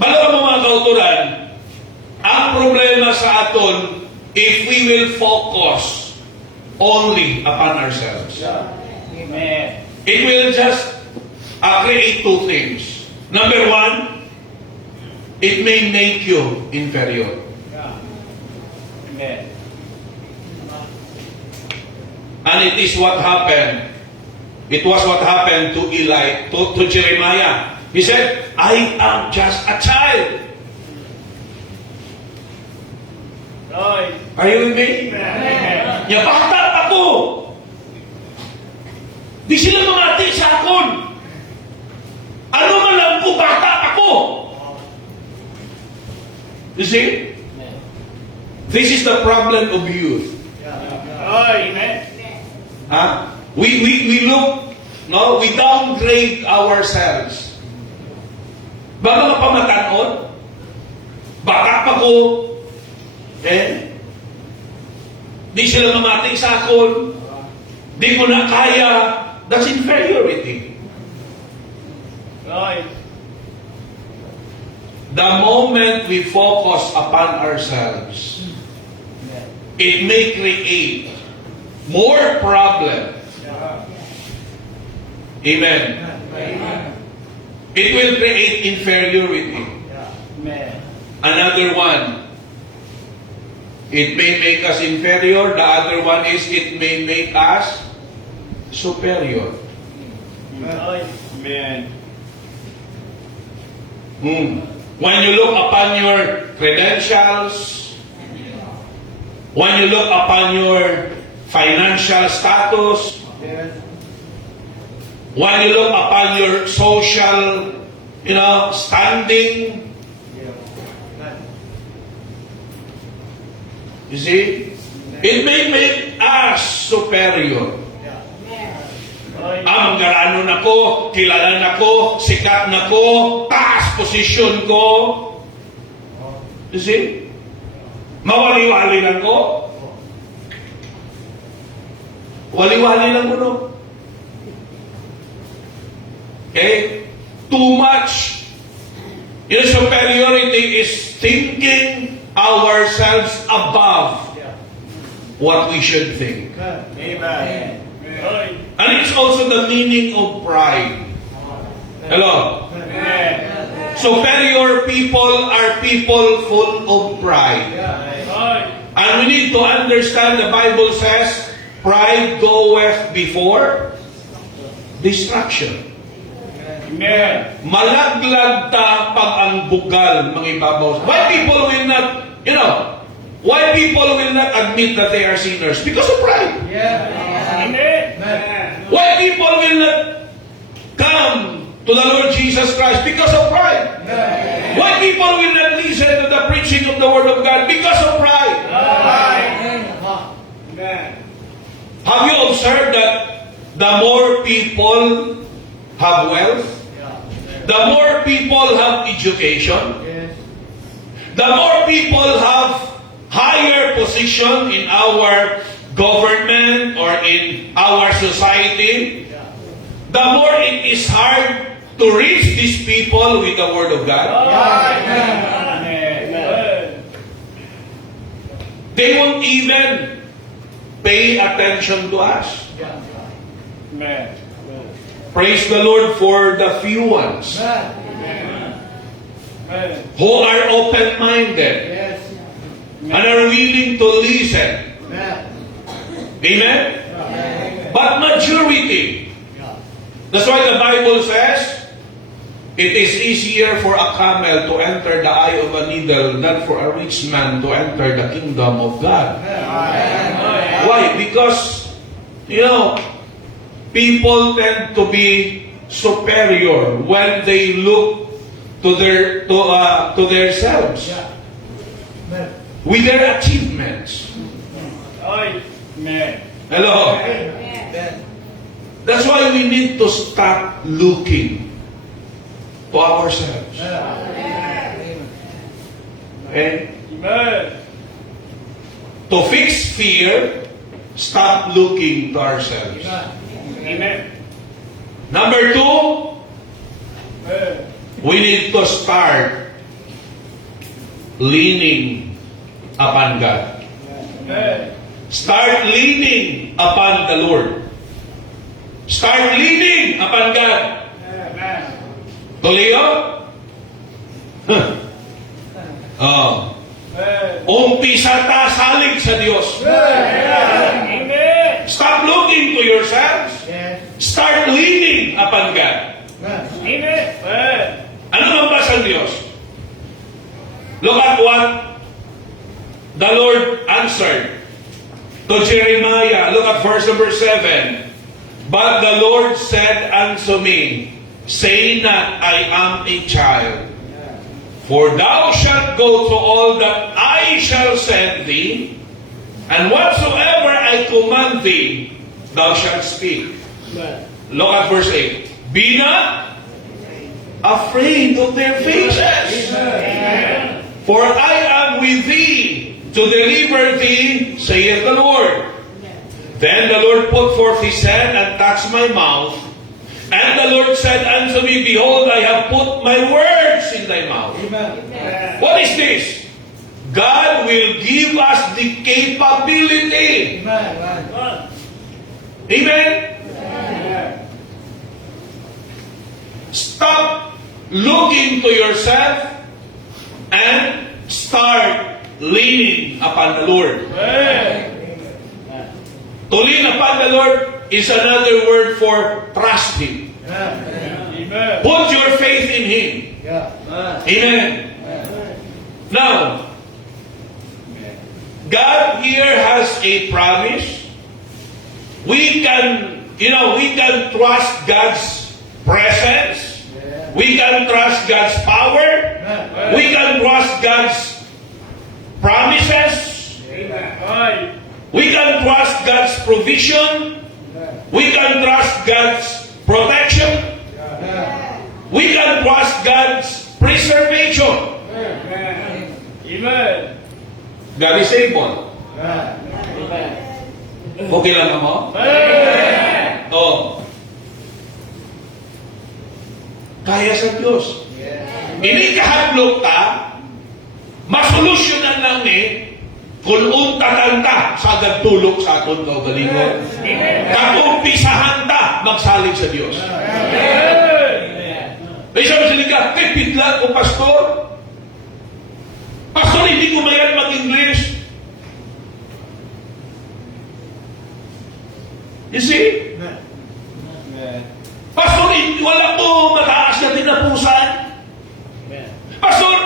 Balaw mo mga kauturan, ang problema sa aton, if we will focus only upon ourselves, Amen. it will just create two things. Number 1, it may make you inferior. Yeah. Amen. And it is what happened. It was what happened to Eli, to Jeremiah. He said, I am just a child. Right. Are you with me? Amen. Ya bata ako. Di sila mangati sa akon. Ano man lang ko, bata ako. You see? This is the problem of youth. Amen. Huh? We look, no, we downgrade ourselves. Ba mga pamatanon? Bata pa ko. Di sila mamati sa akon. Di ko na kaya. That's inferiority. Right. The moment we focus upon ourselves, it may create more problem. Amen. Amen. It will create inferiority. Amen. Another one, it may make us inferior. The other one is it may make us superior. Amen. When you look upon your credentials, when you look upon your financial status, when you look upon your social, standing, you see, it may make us superior. Ang garano na ko, kilala na ko, sikat na ko, taas posisyon ko. You see? Mawali-wali lang ko. Wali-wali lang ko, no? Okay? Too much. Superiority is thinking ourselves above what we should think. Amen. And it's also the meaning of pride. Hello? Amen. Superior people are people full of pride. And we need to understand the Bible says, pride goeth before destruction. Amen. Malaglag ta pag ang bugal mangibabaw. Why people will not, why people will not admit that they are sinners? Because of pride. Amen. Why people will not come to the Lord Jesus Christ? Because of pride. Why people will not listen to the preaching of the Word of God? Because of pride. Amen. Have you observed that the more people have wealth, the more people have education, the more people have higher position in our government or in our society, the more it is hard to reach these people with the Word of God. They won't even pay attention to us. Praise the Lord for the few ones who are open-minded and are willing to listen. Amen? But majority, that's why the Bible says, it is easier for a camel to enter the eye of a needle than for a rich man to enter the kingdom of God. Why? Because, people tend to be superior when they look to their selves with their achievements. Hello. That's why we need to stop looking to ourselves. Okay? To fix fear, stop looking to ourselves. Number 2, we need to start leaning upon God. Start leaning upon the Lord. Start leaning upon God. Tuloy yun? Umpisa ta salig sa Diyos. Stop looking to yourselves. Start leaning upon God. Ano ang basa ng Diyos? Look at what the Lord answered to Jeremiah. Look at verse number 7. But the Lord said unto me, say not, I am a child. For thou shalt go to all that I shall send thee, and whatsoever I command thee, thou shalt speak. Look at verse 8. Be not afraid of their faces, for I am with thee to deliver thee, saith the Lord. Then the Lord put forth his hand and touched my mouth. And the Lord said unto me, behold, I have put my words in thy mouth. What is this? God will give us the capability. Amen? Stop looking to yourself and start leaning upon the Lord. To lean upon the Lord is another word for trust Him. Put your faith in Him. Amen. Now, God here has a promise. We can trust God's presence. We can trust God's power. We can trust God's promises. We can trust God's provision. We can trust God's protection. We can trust God's preservation. Amen. God is able. Okay lang mo? Oh. Kaya sa Diyos. Ini kahadlok ta, masolusyonan lang ni kung untatan ta sa agad-tulok sa aton kaugalingon. Kakumpisahan ta magsalig sa Diyos. Ay sabi sa liga, tipid lang o pastor. Pastor, hindi ko mayan mag-English. You see? Pastor, wala po mataas na tinapusan. Pastor,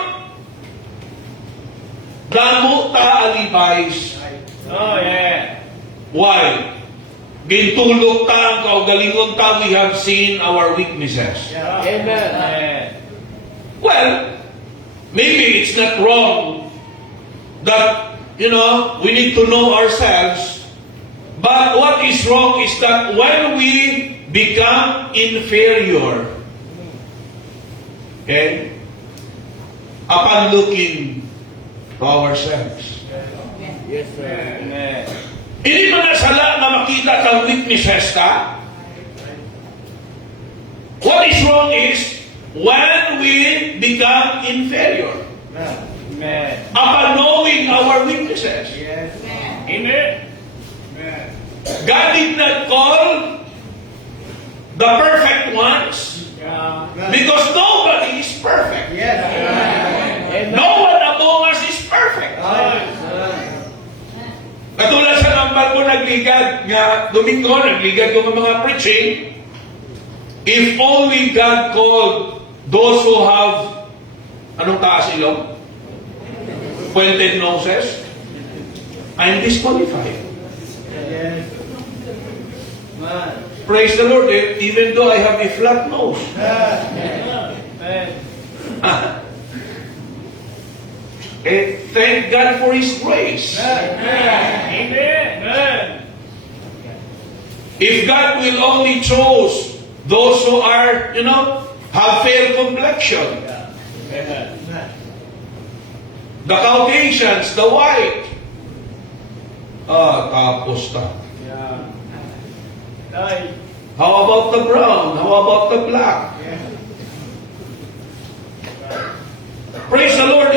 damo ta alibais. Oh, yeah. Why? Gintulog ta ang kaugalingon ta, we have seen our weaknesses. Amen. Well, maybe it's not wrong that, we need to know ourselves. But what is wrong is that when we become inferior, okay, upon looking to ourselves. Yes, sir. Amen. Hindi man nasala na makita kang weaknesses ka. What is wrong is when we become inferior Amen. upon knowing our weaknesses. Amen. God did not call the perfect ones Yeah. because nobody is perfect. Amen. No one among us is perfect. Katulad sa number ko nagligad nga Domingo, nagligad ko ng mga preaching. If only God called those who have anong taas ilong? Pointed noses, I'm disqualified. Praise the Lord, even though I have a flat nose. Thank God for His grace. Amen. If God will only choose those who are, have fair complexion, the Caucasians, the white, tapos na. How about the brown? How about the black? Praise the Lord,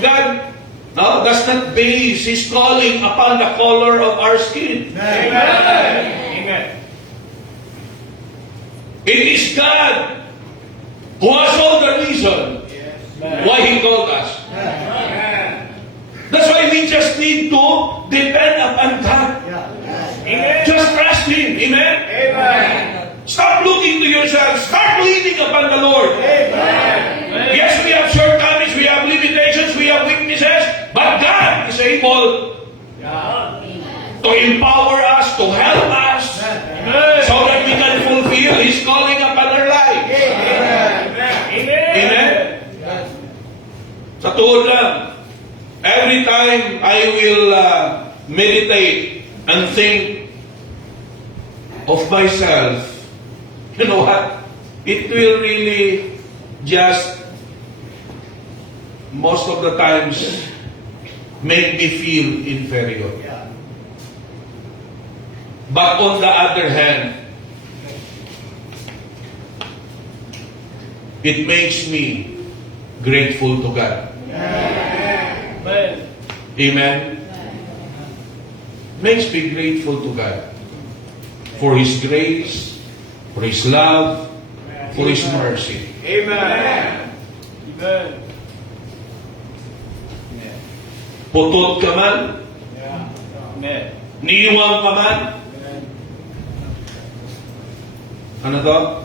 God does not base His calling upon the color of our skin. Amen. It is God who has all the reason why He called us. That's why we just need to depend upon God. Amen. Just trust Him. Amen? Amen. Stop looking to yourself. Start leaning upon the Lord. Amen. Yes, we have shortcomings, we have limitations, we have weaknesses, but God is able to empower us, to help us, so that we can fulfill His calling upon our lives. Amen? Sa tuhod lang, every time I will meditate and think of myself, you know what? It will really just, most of the times, make me feel inferior. But on the other hand, it makes me grateful to God. Amen. Amen? Makes me grateful to God for His grace, for His love, for His mercy. Amen. Amen. Putot ka man, Amen. niiwang ka man, ano to?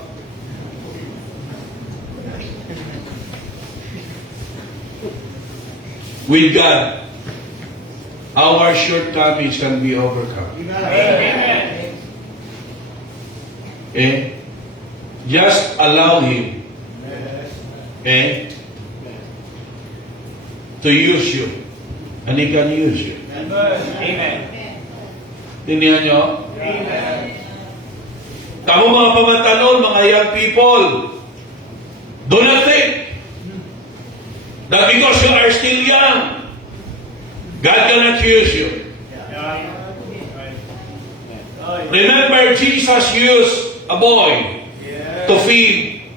With God, our shortcomings can be overcome. Amen. Just allow Him to use you. And He can use you. Amen. Tinihan nyo? Amen. Kamu mga pamantanon, mga young people, do not think that because you are still young, God cannot use you. Remember, Jesus used a boy to feed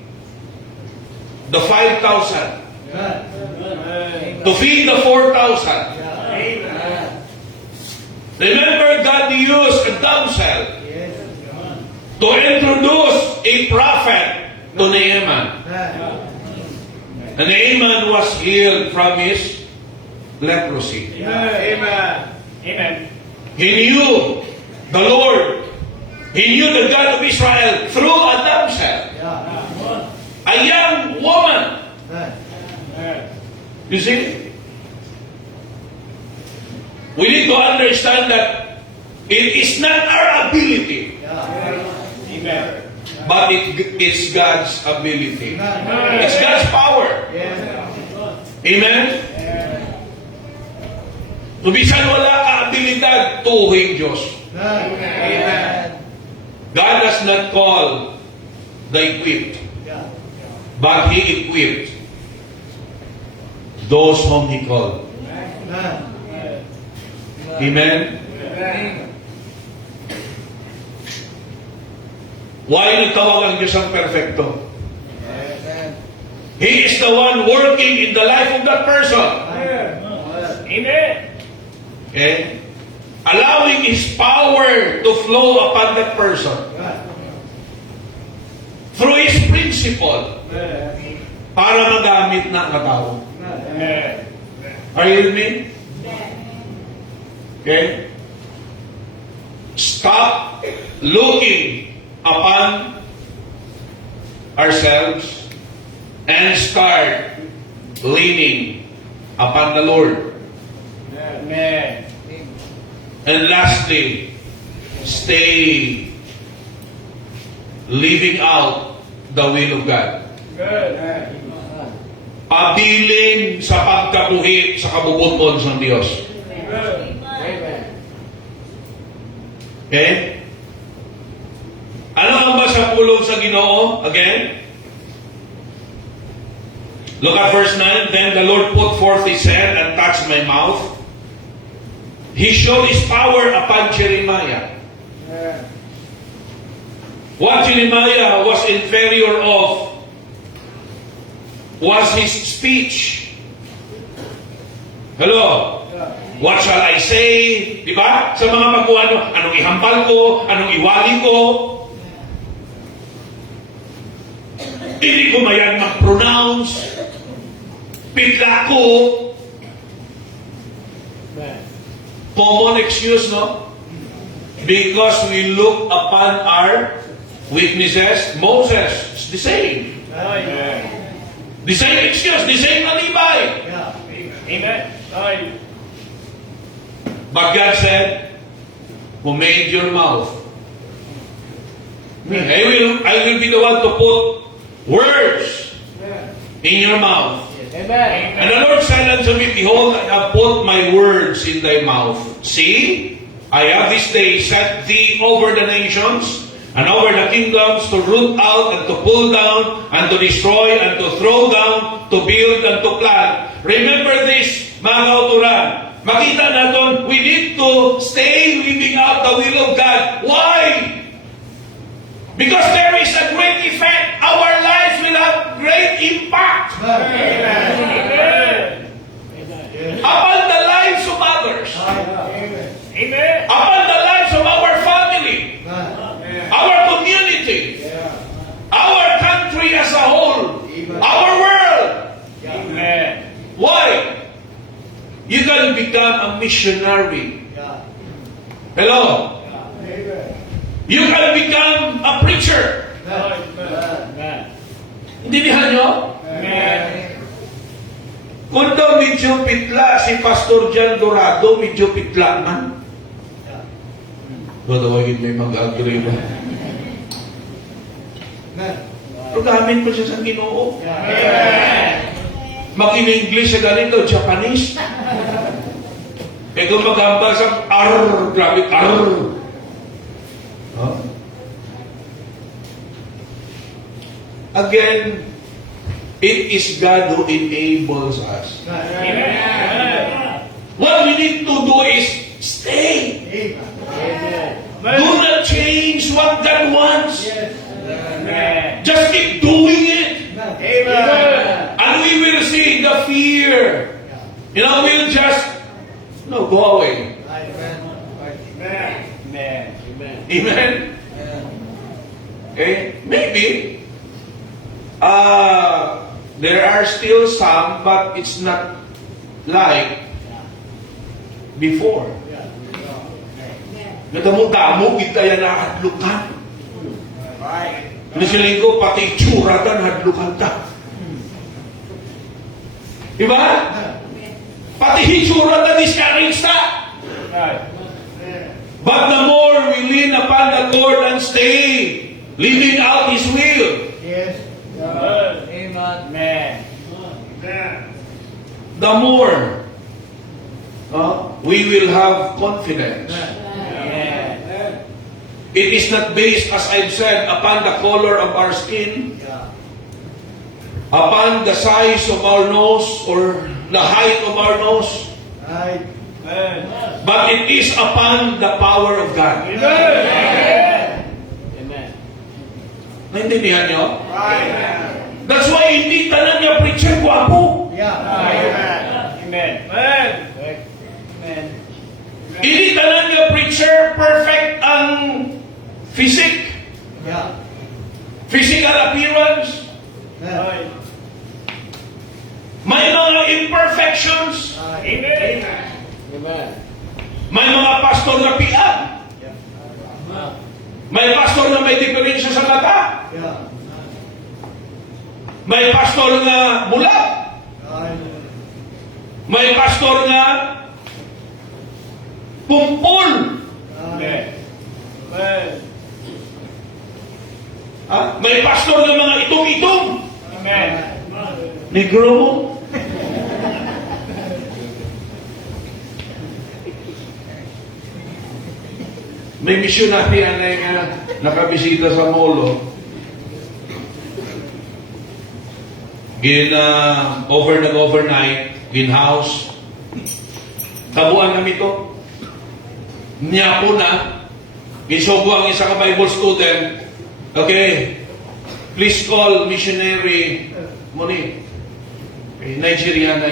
the 5,000, to feed the 4,000. Remember, God used a damsel to introduce a prophet to Naaman. And Naaman was healed from his leprosy. Amen. Amen. He knew the Lord. He knew the God of Israel through a damsel, a young woman. You see? We need to understand that it is not our ability, Amen. but it's God's ability. It's God's power. Amen? So, bisan wala ka abilidad, tuwing Diyos. Amen. God does not call the equipped, but He equipped those whom He called. Amen? Why nagtawag ang Diyos ang perfecto? He is the one working in the life of that person. Amen. Okay? Allowing His power to flow upon that person. Through His principle. Para magamit ng katao. Are you with me? Okay? Stop looking upon ourselves and start leaning upon the Lord. Amen. And lastly, stay living out the will of God. Good. Pabiling sa pagkabuhi sa kabubuton ng Diyos. Good. Amen. Okay? Ano ang ba sa pulong sa Ginoo? Again? Look at verse 9. Then the Lord put forth His hand and touched my mouth. He showed His power upon Jeremiah. What Jeremiah was inferior of was his speech. Hello? What shall I say? Di ba? Sa mga pagkuhan, anong ihampal ko? Anong iwali ko? Hindi ko mayan mag-pronounce. Bigla ko. Common excuse, no? Because we look upon our weaknesses. Moses, it's the same. Amen. The same excuse, the same alibay. Amen. But God said, who made your mouth? I will be the one to put words in your mouth. Amen. And the Lord said unto me, behold, I have put my words in thy mouth. See, I have this day set thee over the nations, and over the kingdoms, to root out and to pull down, and to destroy and to throw down, to build and to plant. Remember this, mga kauturan. Makita natin, we need to stay living out the will of God. Why? Because there is a great effect. Our lives will have great impact Amen. upon the lives of others, Amen. upon the lives of our family, our community, our country as a whole, our world. Amen. Why? You can become a missionary. Hello? You can become a preacher. Amen. Intindihan nyo? Amen. Kung daw medyo pitla si Pastor John Dorado, medyo pitla man. Matawagin may mag-agree ba? Pero gamit ko siya sa Ginoo. Amen. Makin-English sa ganito, Japanese. Eh kung magamba sa grabe, Huh? Again, it is God who enables us. Amen. What we need to do is stay. Do not change what God wants. Amen. Just keep doing it. Amen. And we will see the fear. We'll just, go away. Amen. Amen? Okay? Maybe, there are still some, but it's not like before. Nadamo-damo, kita yan na hadlukan. Nasiling ko, pati tsuratan, hadlukan ta. Diba? Pati hitsuratan, discourage ta. But the more we lean upon the Lord and stay living out His will, Amen. the more we will have confidence. Amen. It is not based, as I've said, upon the color of our skin, upon the size of our nose or the height of our nose. Right. Amen. But it is upon the power of God. Amen. Naintindihan nyo? Right. That's why hindi tanan niya preacher gwapo. Yeah. Amen. Amen. Amen. Amen. Hindi tanan niya preacher perfect ang physique, Yeah. physical appearance. Right. May mga imperfections. Amen. Amen. May mga pastor na pian. May pastor na may diferensya sa mata. Yeah. May pastor na bulag. May pastor na pumpol. Amen. Amen. May pastor na mga itong-itong. Amen. Negro mo. May missionary anay nga nakabisita sa molo. Overnight, house. Tabuan kami to. Niya po na. Ginsogo ang isa ka Bible student. Okay. Please call missionary Moni. Nigerian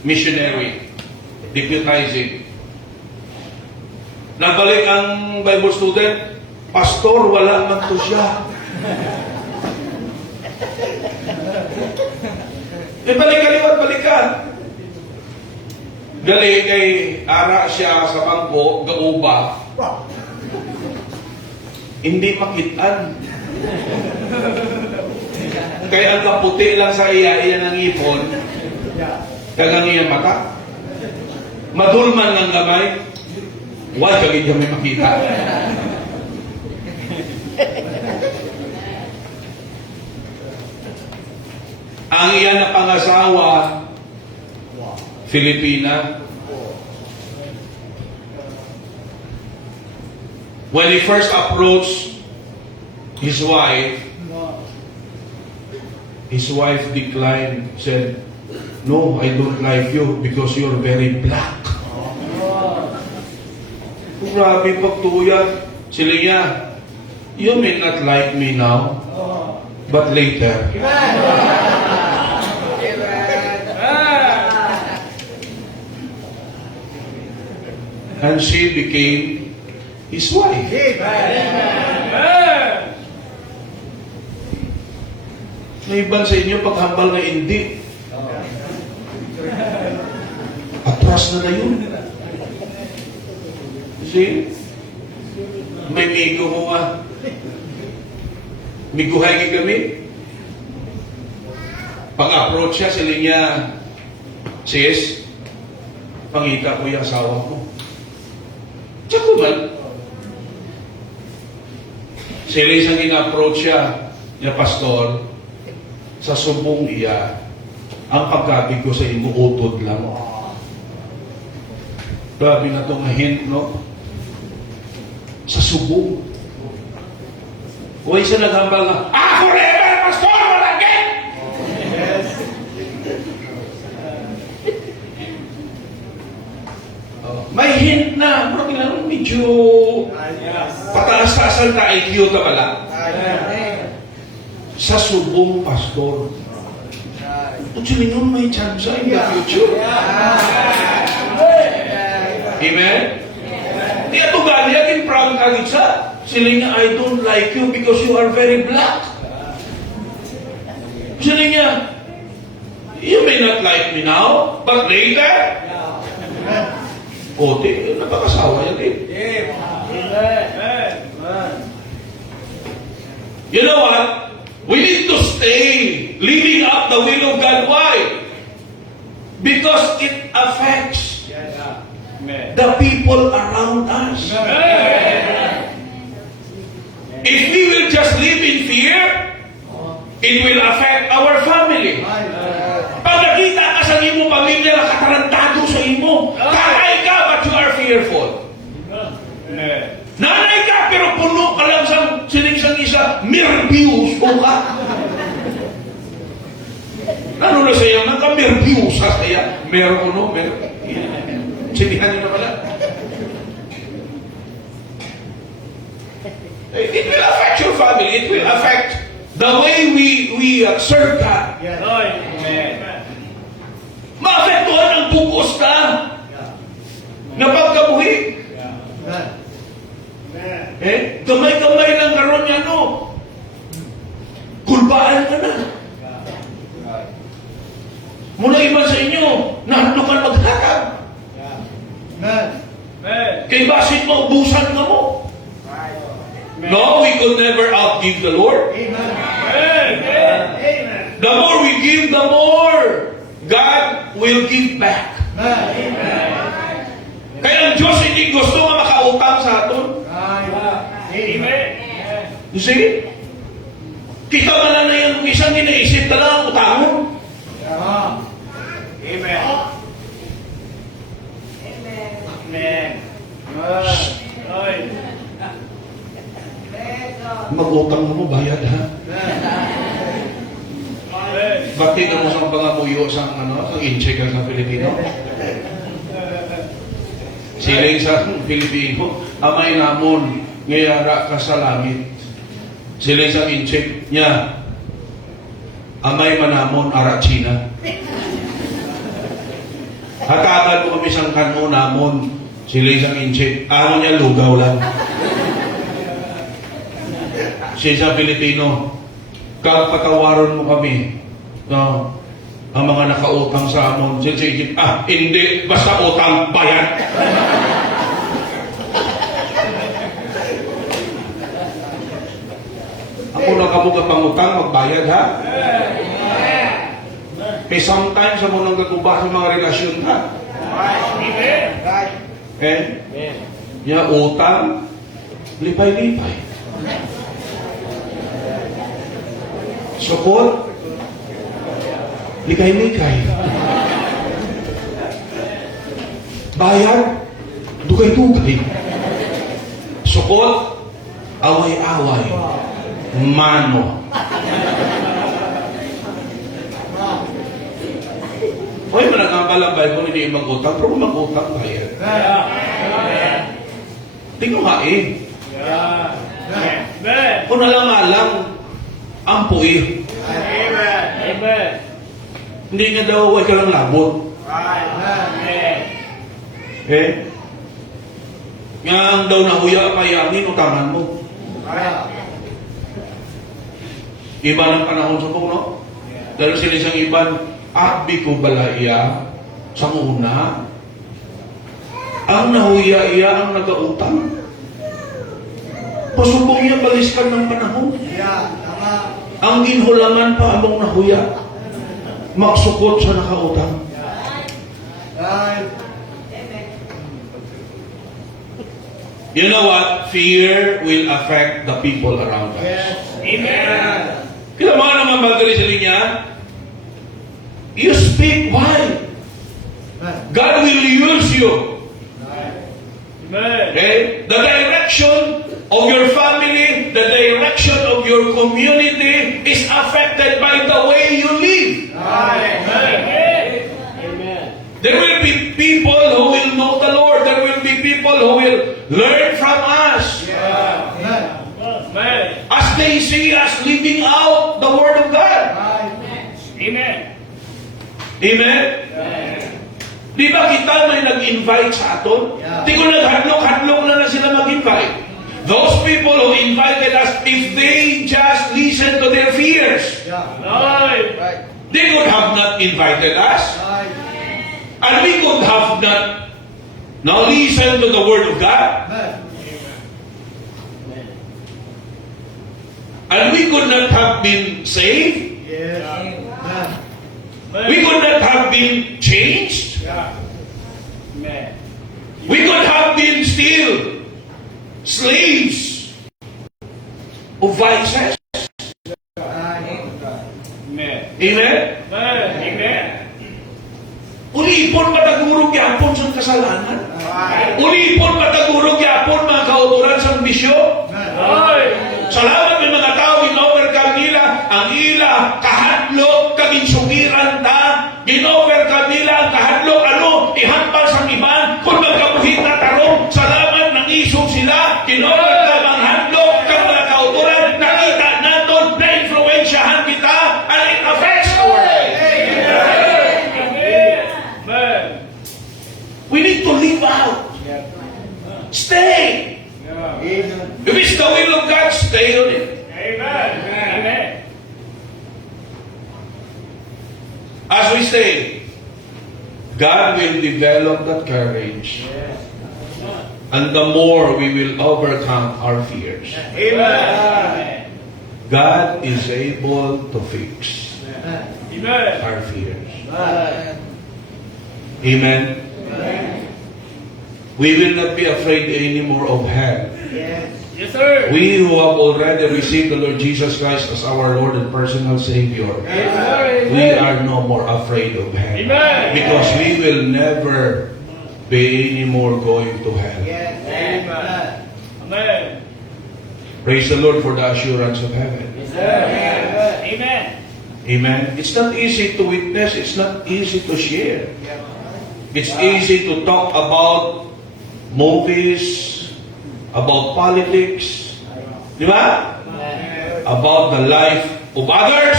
missionary. Deputizing. Nagbalik ang Bible student. Pastor, wala man to siya. Balik ka. Gali kay ara siya sa bangko, gauba. Hindi makitaan. Kaya ang kaputi lang sa iya ng ipon, kagang iya mata. Madulman ng gamay, wala kagid kami makita. Ang iya na pangasawa, Filipina. When he first approached his wife declined, said, "No, I don't like you because you're very black." Grabe pagtuyan. Sila niya, "You may not like me now, but later." And she became his wife. Naiban sa inyo paghambal na hindi. Atras na yun. See? May migo mo nga. Miguhay kami. Pag-approach siya, sila niya, "Sis, pangita ko yung asawa ko." Diyan ko man. Sila isang ina-approach siya, niya pastor, sa subong iya, ang pagkabig ko sa imo utod lang. Grabe na itong hint, no? Sa subong. Huwag siya naghambal na, forever, pastor, wala again! May hint na, bro, kailangan medyo pataas-taasan na IQ ka pala. Sa subong pastor. Actually, nun may chance in the future. Amen? Di ato gali, aking proud kagit sa. Sila nga, "I don't like you because you are very black." Sila nga, "You may not like me now, but later." O, di, napakasawa yan eh. You know what? We need to stay living up the will of God. Why? Because it affects the people around us. If we will just live in fear, it will affect our family. Pag nakita ka sa imo pamilya na katarantado sa imo, tatay ka but you are fearful. Nanay ka pero puno ka lang sa sining isa, nervyos ka. Ano na saya? Nagka-nervyusa saya. Meron ko no? Meron. Sinihan niyo na pala. It will affect your family. It will affect the way we serve God. Hoy. Amen. Maapektuhan ang bukos na pagkabuhi. Amen. Gamay-gamay lang karon niya, no? Kulbaan ka na. Mula iba sa inyo, nahatukan maghakag. Amen. Kay basit mo, ubusan ka mo. No, we could never outgive the Lord. Amen. Amen. The more we give, the more God will give back. Kaya ang Diyos hindi gusto nga makautang sa aton. Amen. You see? Kita man lang na yung isang ginaisip na lang utangon. Amen. Amen. Hoy. Mag-utang mo, bayad ha? Amen. Bakit mo sa pangamuyo sa incheck sa Pilipino? Siling sa Pilipino, amay namon, ngayara ka sa langit. Siling sa incheck niya, amay manamon, ara China. Hatagan mo kami sang kano namon, siling sa incheck, ano niya lugaw lang. Siya sa Pilipino, patawaron mo kami. No? Ang mga nakautang sa amon. Siya sa Egypt, hindi, basta utang, bayan. Ako na kabuga pangutang, magbayad ha? May sometimes mo nang gagubah sa mga relasyon ha? Ya, utang, lipay-lipay. Sukot, likay-likay. Bayad, dugay-dugay. Sukot, away-away. Mano. Hoy, manangabalambay kung hindi mag-utang, pero mag-utang bayad. Tingnan nga eh. Amen. Kung alang-alang, ang puwi. Amen. Amen. Hindi nga daw, huwag ka lang labot. Amen. Nga ang daw nahuya kayangin, utangan mo. Iba ng panahon sa no? Dahil sila isang iban, akbi ko balaya sa una. Ang nahuya iya ang nagautang. Pasubong iya baliskan ng panahon. Ang ginhulangan pa among nahuya. Maksukot sa nakautang. You know what? Fear will affect the people around us. Amen. Kaya mga naman bagay sa linya, you speak why? God will use you. Amen. Okay? The direction of your family, the direction of your community is affected by the way you live. Amen. Amen. There will be people who will know the Lord. There will be people who will learn from us. Amen. As they see us living out the Word of God. Amen. Amen? Di ba kita may nag-invite sa aton? Di ko naghadlok-hadlok na sila mag-invite. Those people who invited us, if they just listen to their fears, they could have not invited us. And we could have not now listened to the Word of God. And we could not have been saved. We could not have been changed. Amen. We could have been still slaves of vices. Amen. Amen? Amen. Ulipon matagurog yapon sa kasalanan. Ulipon matagurog yapon mga kauturan sa bisyo. Salamat may mga tao in-overcome nila ang ila kahadlok, kaginsugiran, God will develop that courage. And the more we will overcome our fears. Amen. God is able to fix Amen. our fears. Amen. We will not be afraid anymore of hell. Yes, sir. We who have already received the Lord Jesus Christ as our Lord and personal Savior, Yes, sir. we are no more afraid of hell. Amen. Because we will never be anymore going to hell. Amen. Amen. Praise the Lord for the assurance of heaven. Amen. Amen. It's not easy to witness. It's not easy to share. It's easy to talk about movies, about politics, di ba? About the life of others.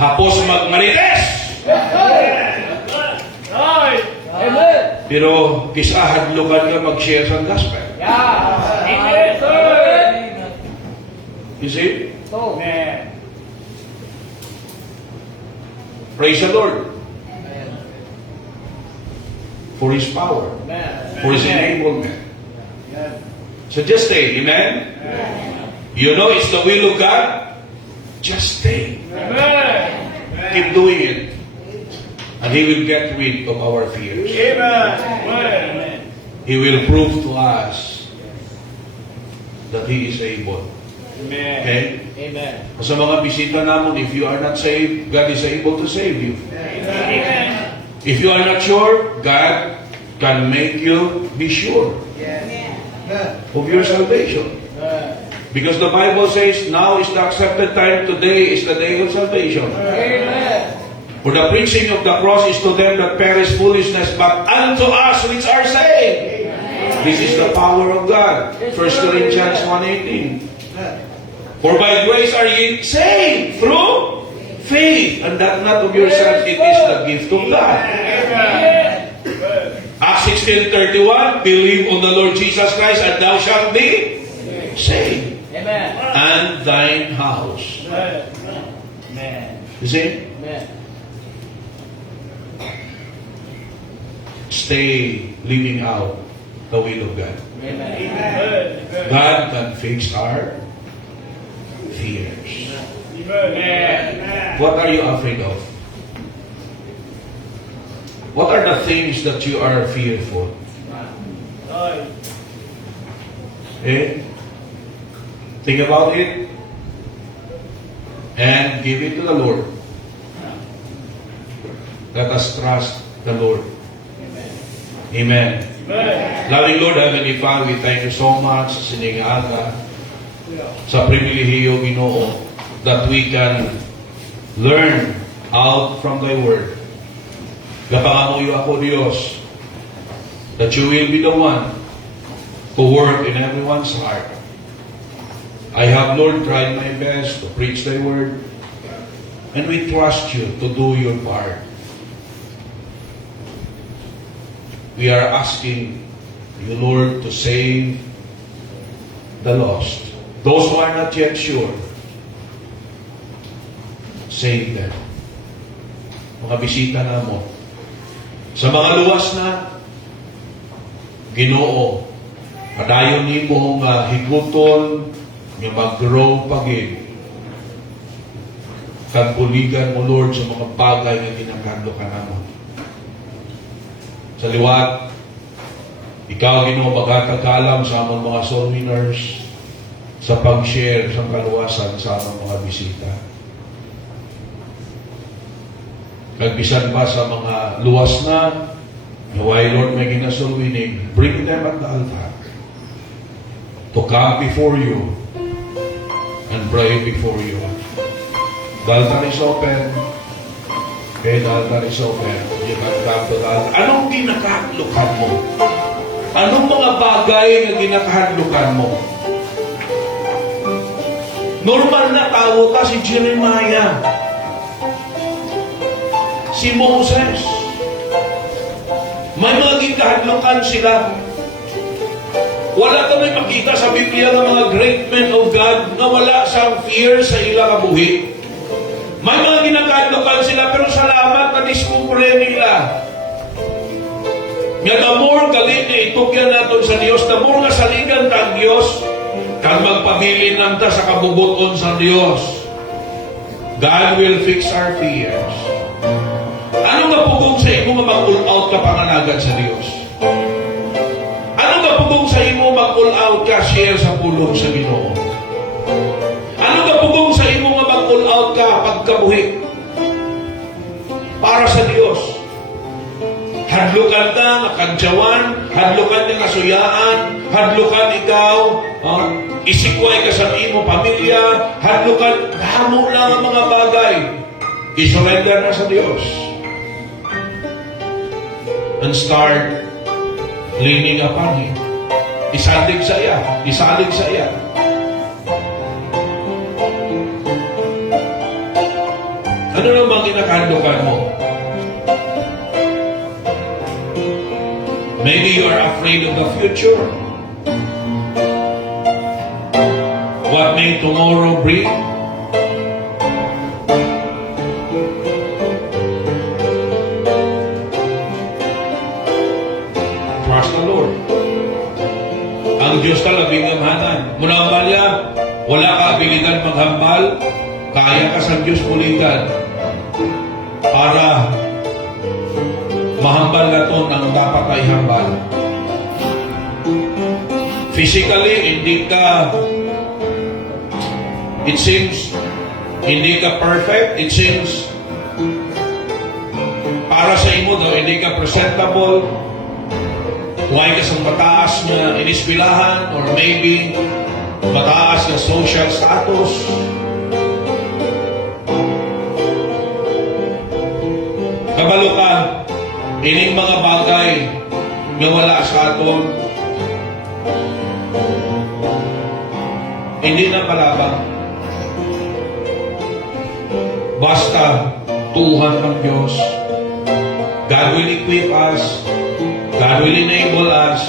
Hapos magmarites. Amen. Pero kisahadlukan ka mag-share sa gospel. Amen, sir. You see? Amen. Praise the Lord. For His power. For His enablement. So just stay. Amen? You know it's the will of God. Just stay. Amen. Keep doing it. And He will get rid of our fears. Amen. He will prove to us that He is able. Amen. Okay? Amen. Sa mga bisita namin, if you are not saved, God is able to save you. Amen. If you are not sure, God can make you be sure of your salvation. Because the Bible says, now is the accepted time, today is the day of salvation. Amen. For the preaching of the cross is to them that perish foolishness, but unto us which are saved. This is the power of God. 1 Corinthians 1:18. For by grace are ye saved through faith, and that not of yourselves, it is the gift of God. Acts 16:31, believe on the Lord Jesus Christ, and thou shalt be saved, Amen. and thine house. Amen. You see? Amen. Stay living out the will of God. Amen. God can fix our fears. Amen. What are you afraid of? What are the things that you are fearful? Eh? Think about it and give it to the Lord. Let us trust the Lord. Amen. Loving Lord, Heavenly Father, we thank you so much sa siningaaga, sa pribilehiyo, Ginoo, that we can learn out from Thy Word. Gapangamuyo ako, Diyos, that you will be the one to work in everyone's heart. I have, Lord, tried my best to preach Thy Word, and we trust you to do your part. We are asking you, Lord, to save the lost. Those who are not yet sure, save them. Mga bisita na mo. Sa mga luwas na, Ginoo, padayon ni mo nga higuton, nga mag-grow pagin. Kagbuligan mo, Lord, sa mga bagay nga ginagando ka naman. Sa liwat, ikaw, Ginoo, magkakagalam sa among mga soul winners sa pag-share sa kaluwasan sa among mga bisita. Kagbisan ba sa mga luwas na, why, Lord, may ginasol winning, bring them at the altar to come before you and pray before you. The altar is open. Okay, the altar is open. You can come to the altar. Anong ginakahadlukan mo? Anong mga bagay na ginakahadlukan mo? Normal na tao ka si Jeremiah, si Moses. May mga ginakahadlukan sila. Wala kami makita sa Biblia ng mga great men of God na wala sang fear sa ilang kabuhi. May mga ginakadlukan sila, pero salamat na diskumpre nila. Nga na more galing na itukyan natin sa Diyos, na more nga saligan ta ang Diyos, kag magpabilin lang ta sa kabubuton sa Diyos. God will fix our fears. Ano nga pugong sa imo nga mag-pull out ka panganagad sa Diyos? Ano nga pugong sa imo mag-pull out ka share sa pulong sa Ginoo? Ano nga pugong sa imo nga mag-pull out ka pagkabuhi para sa Diyos? Hadlukan ka nga kantsawan, hadlukan ka kasuyaan, hadlukan ikaw, isikway ka sa imo pamilya, hadlukan, hamo lang ang mga bagay. I-surrender na sa Diyos. And start leaning upon Him. Isalig sa iya, isalig sa iya. Ano naman kinakahadlukan mo? Maybe you are afraid of the future. What may tomorrow bring? Trust the Lord. Ang Diyos ka labing amhanan. Muna balya, wala ka abilidad maghambal, kaya ka sa Diyos pulitan para mahambal na ito ang dapat ay hambal. Physically, it seems, hindi ka perfect. It seems, para sa imo daw, hindi ka presentable. Huwag ka sa mataas na inispilahan or maybe mataas na social status. Kabalo ka, ining mga bagay nga wala sa aton, hindi na palabang. Basta tuhan ng Diyos. God will equip us. God will enable us.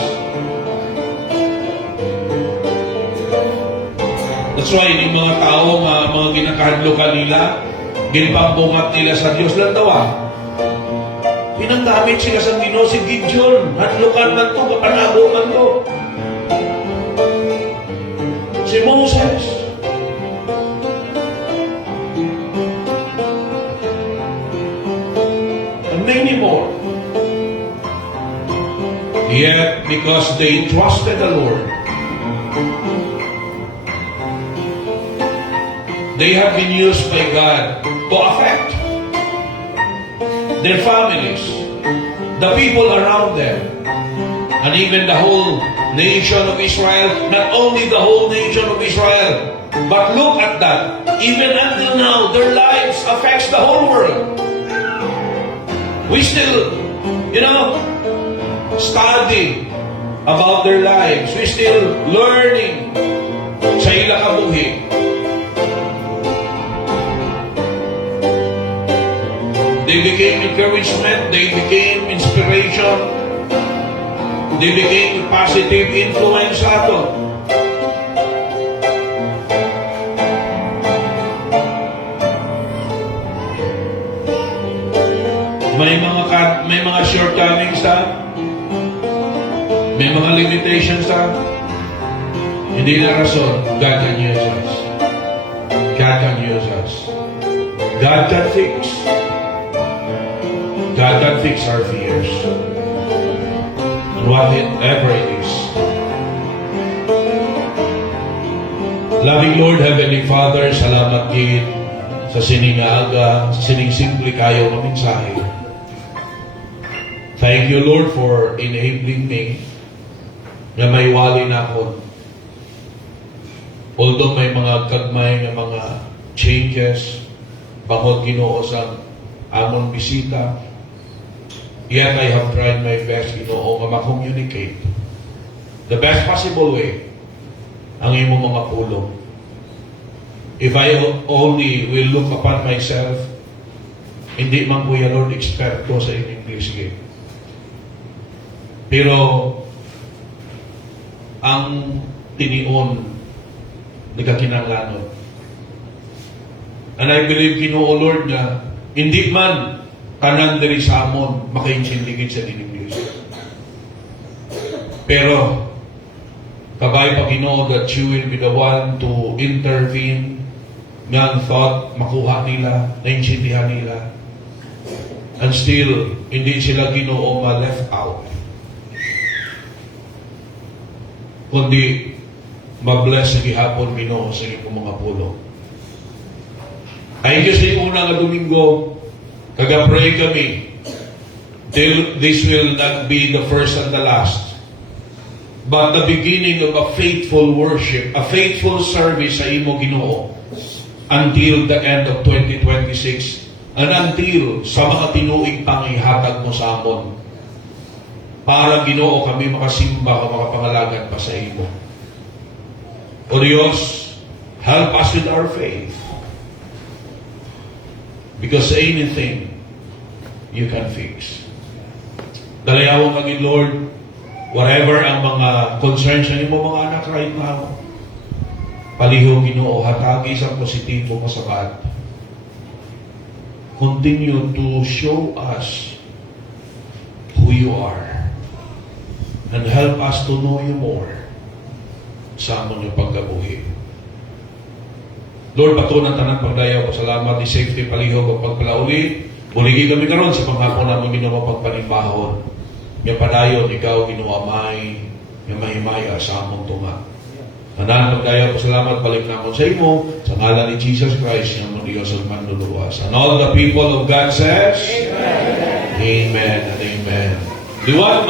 That's why ining mga tao mga ginakahadlukan nila, ginpambungat nila sa Diyos lang daw pinanggamit sila sa Ginoo si Gideon. Hadlukan man to, kapanago man to. Si Moses. And many more. Yet, because they trusted the Lord, they have been used by God to affect their families, the people around them, and even the whole nation of Israel. Not only the whole nation of Israel, but look at that. Even until now, their lives affects the whole world. We still, study about their lives. We still learning sa ila kabuhi. They became encouragement, they became inspiration, they became positive influence sa ato. May mga shortcomings may mga limitations hindi na rason. God can use us. God can use us. God can fix. God can fix our fears. And whatever it is. Loving Lord, Heavenly Father, salamat gid sa siningaga, sa sining simple kayo ng mensahe. Thank you, Lord, for enabling me na may wali na ako. Although may mga kagmay na mga changes, bangod Ginoo sa among bisita, yet I have tried my best, Ginoo, nga ma-communicate the best possible way ang imong mga pulong. If I only will look upon myself, hindi man Kuya Lord eksperto sa English game. Pero ang tinion ni kakinanglanon And I believe Ginoo Lord nga, hindi man tanan diri sa amon makainsindigit sa dinig Dios. Pero kabay pa Ginoo that you will be the one to intervene nga ang thought makuha nila, naintindihan nila. And still, hindi sila Ginoo ma-left out. Kundi ma-bless sa gihapon Ginoo sa inyong mga pulo. Ay Diyos na una nga Domingo, kaga-pray kami, till this will not be the first and the last, but the beginning of a faithful worship, a faithful service sa imo Ginoo, until the end of 2026, and until sa mga tinuig pang ihatag mo sa amon, para Ginoo kami makasimba, makapangalagan pa sa imo. O Diyos, help us with our faith. Because anything you can fix. Dalayawang kami, Lord, whatever ang mga concerns ng imo mga anak right now, palihog Ginoo, hatagi sa positibo kasabat. Continue to show us who you are and help us to know you more sa amon yung pagkabuhi. Lord, patunan tanan pagdayaw, pasalamat ni safety palihog o pagpalauli. Buligi kami karon sa panghapon namin Ginoo pagpanimbahon. Nga padayon, ikaw Ginoo Amay, nga mahimaya sa among tunga. Tanan pagdayaw, pasalamat, balik na sa imo, sa ngalan ni Jesus Christ, nga mong Diyos ang manluluwas. And all the people of God says, Amen and Amen. Liwan